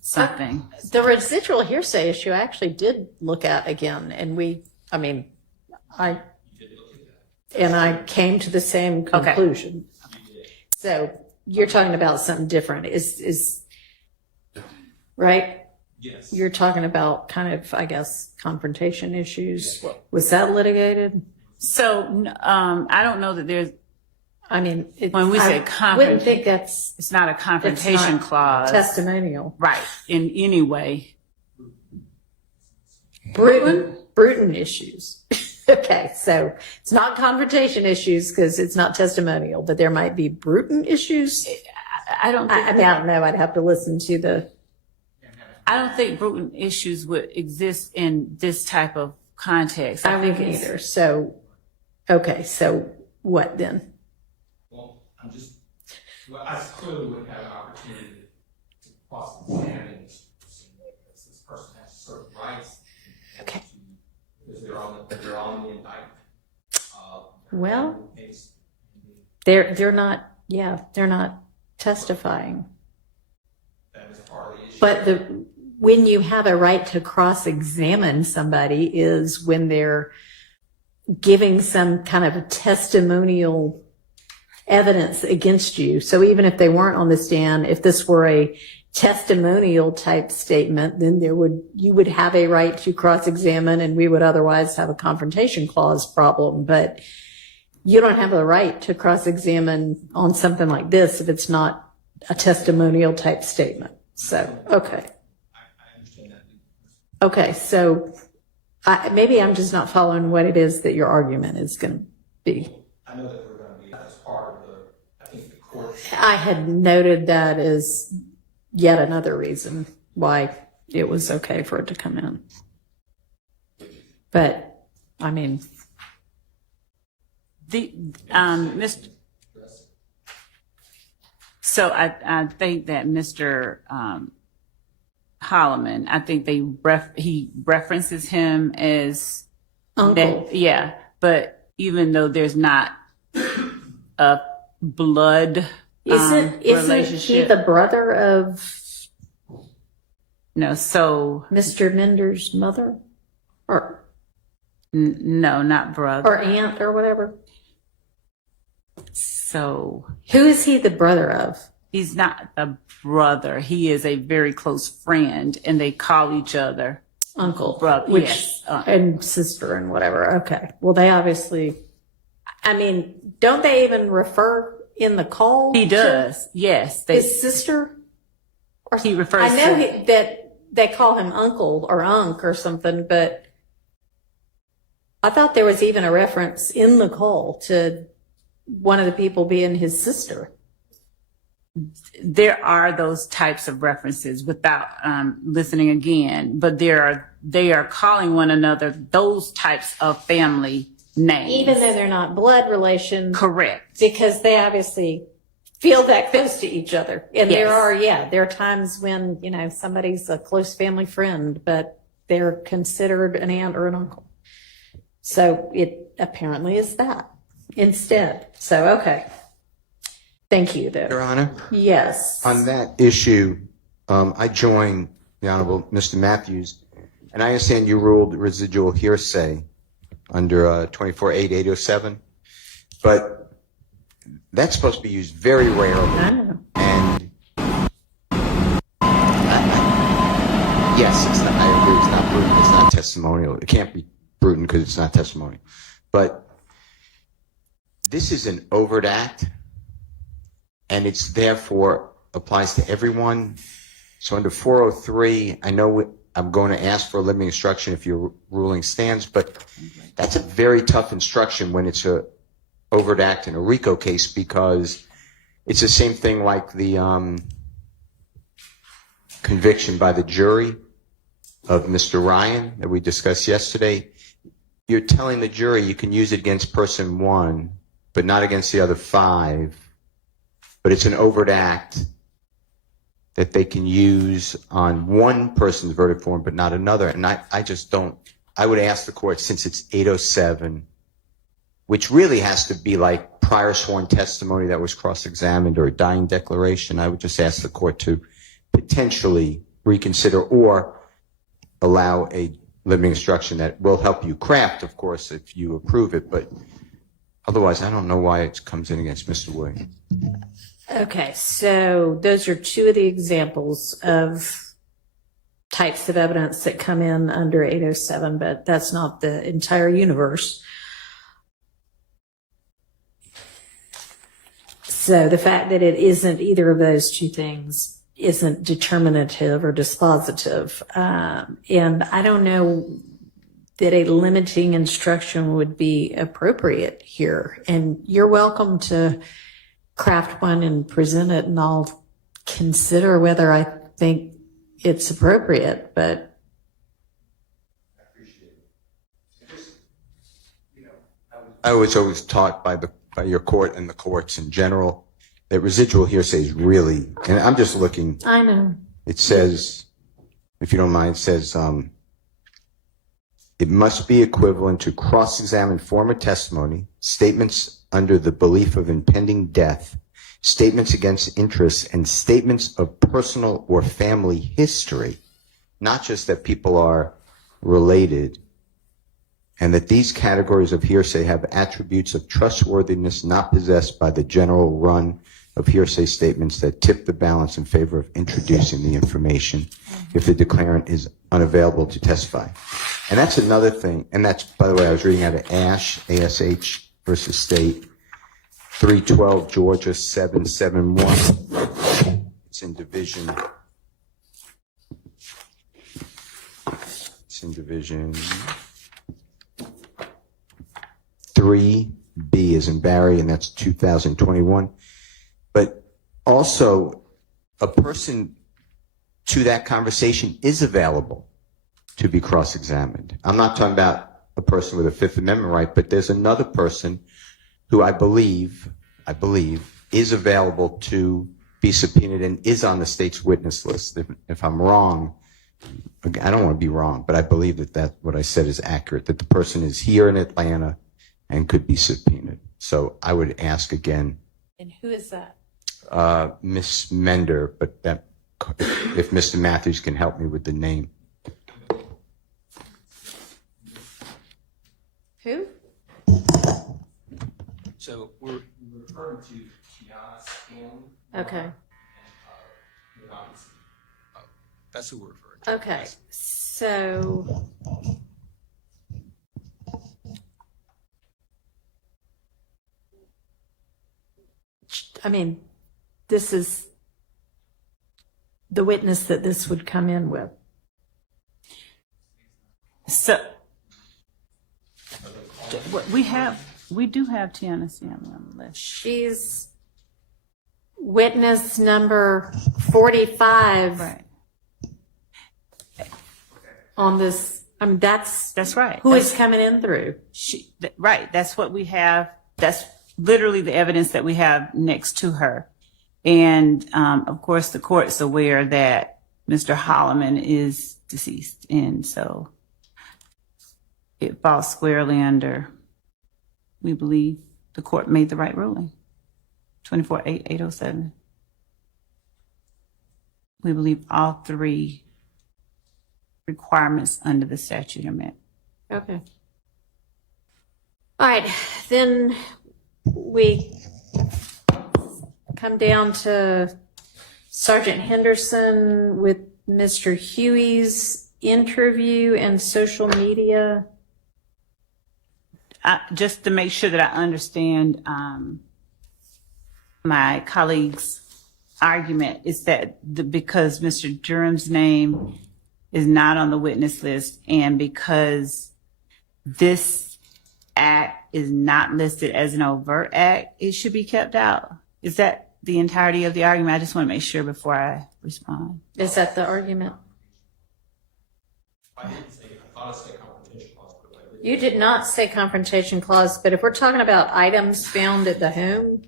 something. The residual hearsay issue I actually did look at again, and I came to the same conclusion. So you're talking about something different. Is right? Yes. You're talking about kind of, I guess, confrontation issues. Was that litigated? So I don't know that there's, when we say I wouldn't confrontation, think that's it's not a confrontation not clause. testimonial. Right, in any way. Bruton issues. Okay, so it's not confrontation issues because it's not testimonial, but there might be Bruton issues. I don't think I don't know. I'd have to listen to the. I don't think Bruton issues would exist in this type of context. I think wouldn't it's- either. So, okay, so what then? Well, I clearly wouldn't have an opportunity to cross-examine this person has certain rights Okay. to Well, case. they're not, yeah, they're not testifying. That is part of the issue. But when you have a right to cross-examine somebody is when they're giving some kind of a testimonial evidence against you. So even if they weren't on the stand, if this were a testimonial type statement, then you would have a right to cross-examine, and we would otherwise have a confrontation clause problem. But you don't have a right to cross-examine on something like this if it's not a testimonial type statement. So, okay. I understand that. Okay, so maybe I'm just not following what it is that your argument is going to be. I know that we're going to be as part of I think the court. I had noted that as yet another reason why it was okay for it to come in. But, I mean, Mr. So I think that Mr. Holloman, I think he references him as uncle. yeah, but even though there's not a blood Isn't he relationship, the brother of no, so Mr. Mender's mother? Or no, not brother. or aunt or whatever? So Who is he the brother of? he's not the brother. He is a very close friend, and they call each other Uncle. brother. Yes, And sister and whatever. Okay. Well, they obviously, I mean, don't they even refer in the call? he to does. Yes, his sister? Or He refers I know to- that they call him uncle or unk or something, but I thought there was even a reference in the call to one of the people being his sister. There are those types of references without listening again, but they are calling one another those types of family names. Even though they're not blood relations. Correct. Because they obviously feel that close to each other. And Yes. there are times when, somebody's a close family friend, but they're considered an aunt or an uncle. So it apparently is that instead. So, okay. Thank you, though. Your Honor, Yes. on that issue, I join the Honorable Mr. Matthews, and I understand you ruled residual hearsay under 24-8-807, but that's supposed to be used very rarely. I know. And yes, it's not, I agree, it's not prudent, it's not testimonial. It can't be prudent because it's not testimonial. But this is an overt act, and it's therefore applies to everyone. So under 403, I know I'm going to ask for a limiting instruction if your ruling stands, but that's a very tough instruction when it's a overt act in a RICO case, because it's the same thing like the conviction by the jury of Mr. Ryan that we discussed yesterday. You're telling the jury you can use it against person one, but not against the other five. But it's an overt act that they can use on one person's verdict form, but not another. And I just don't, I would ask the court, since it's 807, which really has to be like prior sworn testimony that was cross-examined or a dying declaration, I would just ask the court to potentially reconsider or allow a limiting instruction that will help you craft, of course, if you approve it. But otherwise, I don't know why it comes in against Mr. Williams. Okay, so those are two of the examples of types of evidence that come in under 807, but that's not the entire universe. So the fact that it isn't either of those two things isn't determinative or dispositive. And I don't know that a limiting instruction would be appropriate here. And you're welcome to craft one and present it, and I'll consider whether I think it's appropriate, but I was always taught by your court and the courts in general that residual hearsay is really, and I'm just looking, I know. it says, if you don't mind, it says It must be equivalent to cross-examined former testimony, statements under the belief of impending death, statements against interests, and statements of personal or family history, not just that people are related, and that these categories of hearsay have attributes of trustworthiness not possessed by the general run of hearsay statements that tip the balance in favor of introducing the information if the declarant is unavailable to testify. And that's another thing, and that's, by the way, I was reading out of Ash, ASH versus State, 312 Georgia 771. It's in division 3B as in Barry, and that's 2021. But also, a person to that conversation is available to be cross-examined. I'm not talking about a person with a Fifth Amendment right, but there's another person who I believe is available to be subpoenaed and is on the state's witness list. If I'm wrong, I don't want to be wrong, but I believe that what I said is accurate, that the person is here in Atlanta and could be subpoenaed. So I would ask again. And who is that? Miss Mender, but that if Mr. Matthews can help me with the name. Who? So we're referring to Kiana Scanlon. Okay. That's who we're referring to. Okay. So I mean, this is the witness that this would come in with. So we do have Tiana Stanley on the list. She's witness number 45 Right. on this. I mean, that's right. who it's coming in through. Right. That's what we have. That's literally the evidence that we have next to her. And, of course, the court's aware that Mr. Holloman is deceased. And so it falls squarely under, we believe the court made the right ruling. 24-807. We believe all three requirements under the statute are met. Okay. All right. Then we come down to Sergeant Henderson with Mr. Huey's interview and social media. Just to make sure that I understand my colleague's argument is that because Mr. Durham's name is not on the witness list and because this act is not listed as an overt act, it should be kept out. Is that the entirety of the argument? I just want to make sure before I respond. Is that the argument? I thought I said confrontation clause, but I didn't. You did not say confrontation clause, but if we're talking about items found at the home,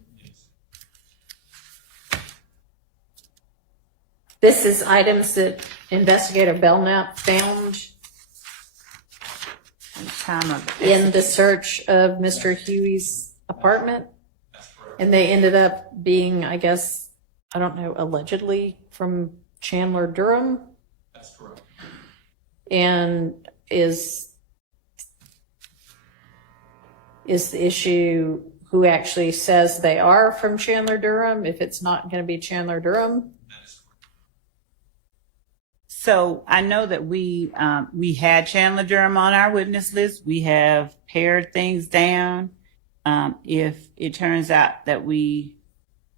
this is items that Investigator Belknap found Time of in the search of Mr. Huey's apartment. And they ended up being, I guess, I don't know, allegedly from Chandler, Durham. That's correct. And is the issue who actually says they are from Chandler, Durham, if it's not going to be Chandler, Durham? So I know that we had Chandler Durham on our witness list. We have pared things down. If it turns out that we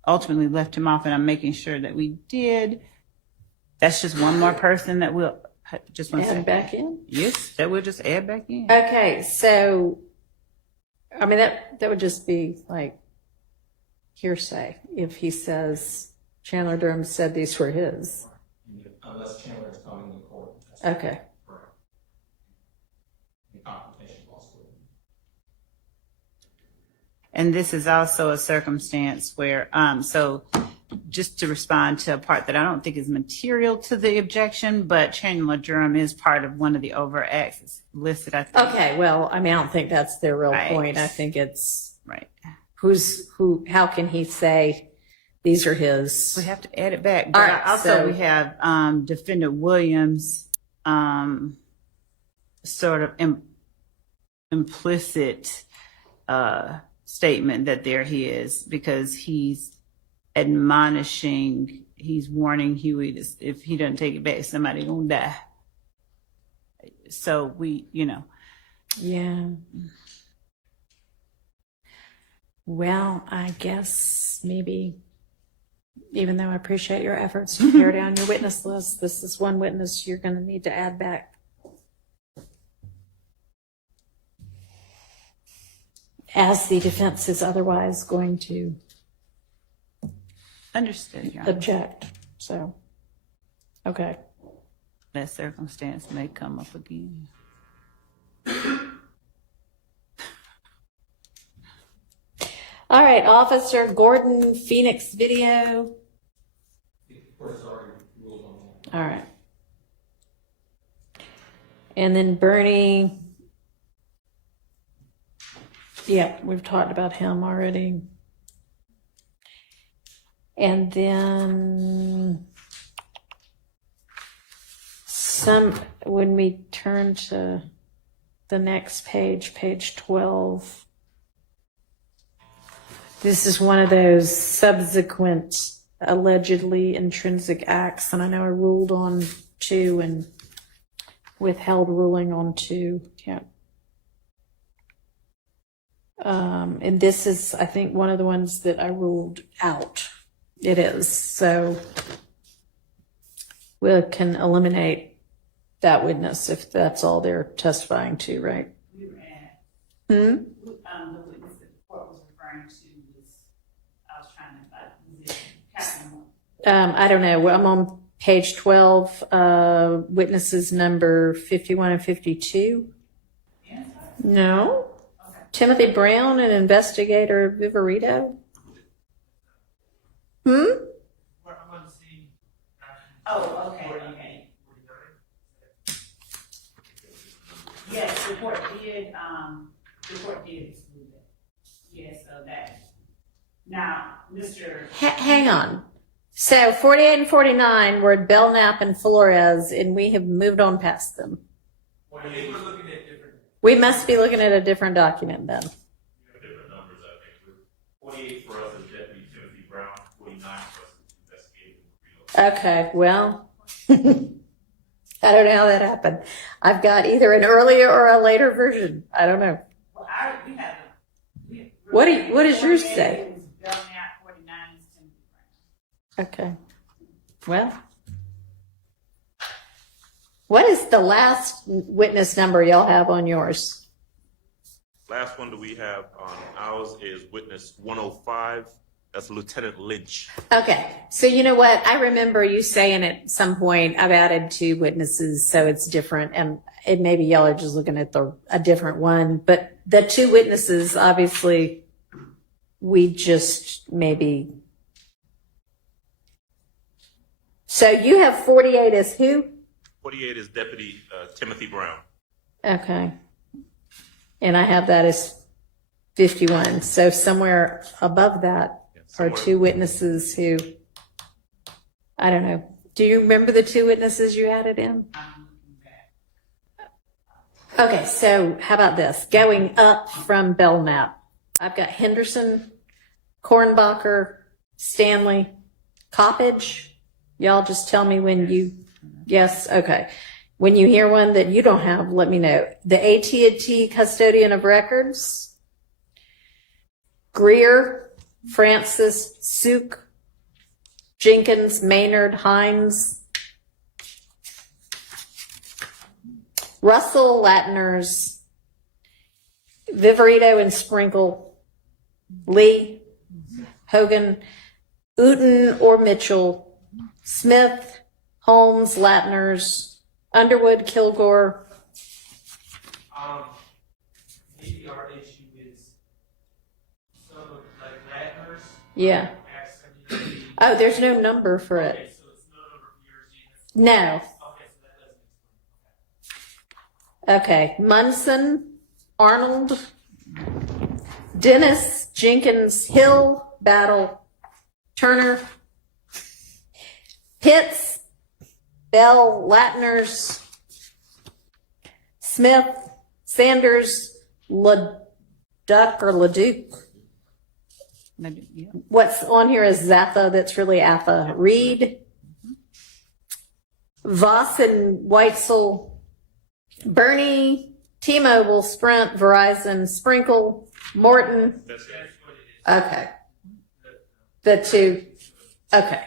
ultimately left him off, and I'm making sure that we did, that's just one more person that we'll just want to Add back in? Yes, that we'll just add back in. Okay, so, I mean, that would just be like hearsay if he says Chandler Durham said these were his. Unless Chandler is coming to court. Okay. Correct. The confrontation clause. And this is also a circumstance where, so just to respond to a part that I don't think is material to the objection, but Chandler Durham is part of one of the overacts. It's listed, I think. Okay, well, I mean, I don't think that's their real Right. point. I think it's Right. who, how can he say these are his? We have to add it back. All But right, also so- we have Defendant Williams' sort of implicit statement that there he is, because he's admonishing, he's warning Huey that if he doesn't take it back, somebody gonna die. So we, Yeah. Well, I guess maybe, even though I appreciate your efforts to pare down your witness list, this is one witness you're going to need to add back. As the defense is otherwise going to understood, Your Honor. object. So, okay. That circumstance may come up again. All right, Officer Gordon, Phoenix Video. The court's already ruled on that. All right. And then Bernie. Yeah, we've talked about him already. And then when we turn to the next page, page 12, this is one of those subsequent allegedly intrinsic acts. And I know I ruled on 2 and withheld ruling on 2. Yeah. And this is, I think, one of the ones that I ruled out. It is. So we can eliminate that witness if that's all they're testifying to, right? We were at, Hmm? the witness that the court was referring to was, I was trying to, I don't know. I'm on page 12, witnesses number 51 and 52. No. Okay. Timothy Brown and investigator Viverito. Hmm? Where I'm on the same document. Oh, okay. Yes, the court did exclude it. Yes, so that. Now, Mr. Hang on. So 48 and 49 were Belknap and Flores, and we have moved on past them. I think we're looking at different. We must be looking at a different document then. Different numbers, I think. 48 for us is Deputy Timothy Brown, 49 for us is Investigator. Okay, well, I don't know how that happened. I've got either an earlier or a later version. I don't know. Well, we have a. What does yours say? It was Belknap, 49 is Timothy Brown. Okay. Well, what is the last witness number y'all have on yours? Last one that we have on ours is witness 105. That's Lieutenant Lynch. Okay, so you know what? I remember you saying at some point I've added 2 witnesses, so it's different, and it maybe y'all are just looking at a different one. But the 2 witnesses, obviously, we just maybe. So you have 48 as who? 48 is Deputy Timothy Brown. Okay, and I have that as 51. So somewhere above that are somewhere. 2 witnesses who, I don't know. Do you remember the 2 witnesses you added in? Okay, so how about this? Going up from Belknap, I've got Henderson, Kornbacher, Stanley, Coppage. Y'all just tell me when you, yes, okay. When you hear one that you don't have, let me know. The AT&T custodian of records, Greer, Francis, Suk, Jenkins, Maynard, Hines, Russell, Latners, Viverito and Sprinkle, Lee, Hogan, Uten or Mitchell, Smith, Holmes, Latners, Underwood, Kilgore. Maybe our issue is some of like Latner's Yeah. acts. I mean, Oh, there's no number for it. Okay, so it's no number for yours either? No. Okay, so that doesn't explain. Okay. Munson, Arnold, Dennis, Jenkins, Hill, Battle, Turner, Pitts, Bell, Latners, Smith, Sanders, LeDuc or LeDuc. Yeah. What's on here is Zappa, that's really Appa. Reed, Voss and Weitzel, Bernie, T-Mobile, Sprint, Verizon, Sprinkle, Morton. That's what it is. Okay. The two. Okay.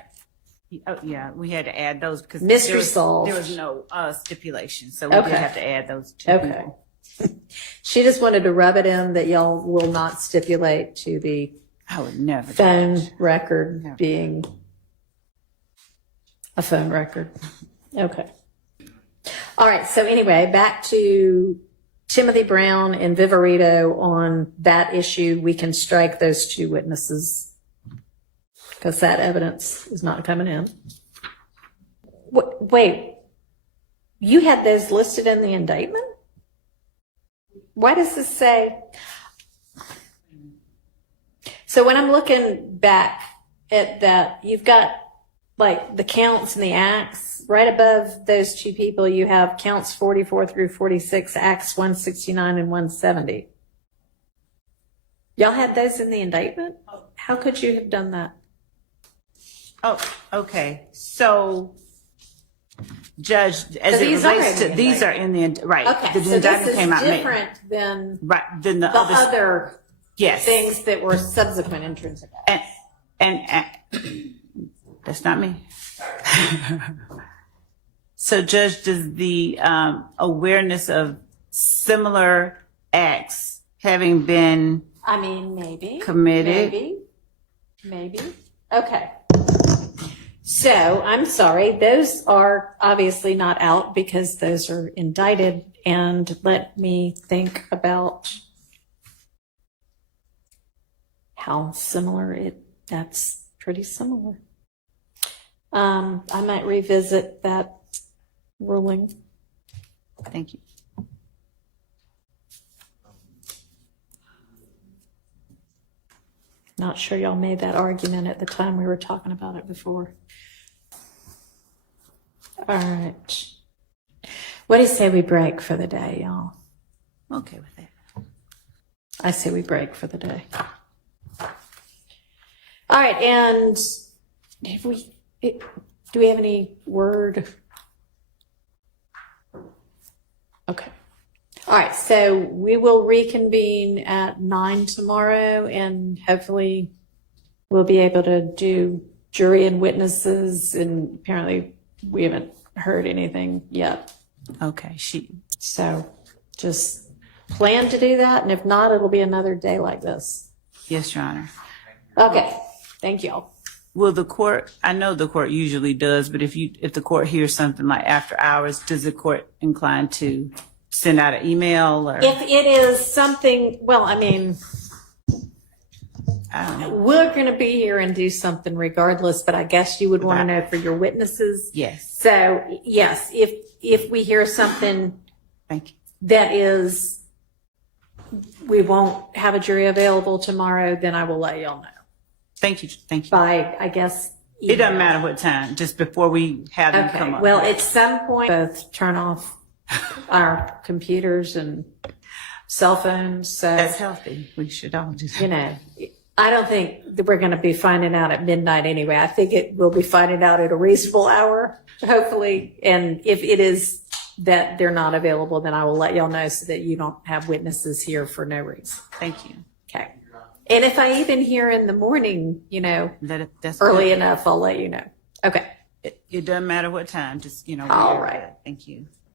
Oh, yeah, we had to add those because Mystery solved. there was no stipulation, so we Okay. did have to add those two Okay. people. She just wanted to rub it in that y'all will not stipulate to the I would never. do phone that. record Never. being a phone record. Okay. All right. So anyway, back to Timothy Brown and Viverito on that issue. We can strike those two witnesses because that evidence is not coming in. Wait, you had those listed in the indictment? Why does this say? So when I'm looking back at that, you've got like the counts and the acts. Right above those two people, you have counts 44 through 46, acts 169 and 170. Y'all had those in the indictment? How could you have done that? Oh, okay. So, Judge, as it these are relates in to the these are in the right. Okay, The so indictment this is came out May. different than Right. Then the the other. other Yes. things that were subsequent intrinsic acts. And that's not me. So, Judge, does the awareness of similar acts having been I mean, maybe. committed? Maybe. Okay. So I'm sorry. Those are obviously not out because those are indicted. And let me think about how similar that's pretty similar. I might revisit that ruling. Thank you. Not sure y'all made that argument at the time we were talking about it before. All right. What do you say we break for the day, y'all? Okay with that. I say we break for the day. All right, and do we have any word? Okay. All right, so we will reconvene at 9 tomorrow, and hopefully we'll be able to do jury and witnesses, and apparently we haven't heard anything yet. Okay. So just plan to do that, and if not, it'll be another day like this. Yes, Your Honor. Okay, thank y'all. Will the court? I know the court usually does, but if the court hears something like after hours, does the court incline to send out an email or? If it is something, well, I mean, I don't know. we're going to be here and do something regardless, but I guess you would want to know for your witnesses. Yes. So yes, if we hear something Thank you. that is, we won't have a jury available tomorrow, then I will let y'all know Thank you. Thank you. by, I guess. It doesn't email. matter what time, just before we have them Okay, come up. well, at some point, both turn off our computers and cell phones, so. That's healthy. We should all do that. You know, I don't think that we're going to be finding out at midnight anyway. I think we'll be finding out at a reasonable hour, hopefully. And if it is that they're not available, then I will let y'all know so that you don't have witnesses here for no reason. Thank you. Okay. And if I even hear in the morning, That's early good. enough, I'll let you know. Okay. It doesn't matter what time, just, All we're right. good. Thank you.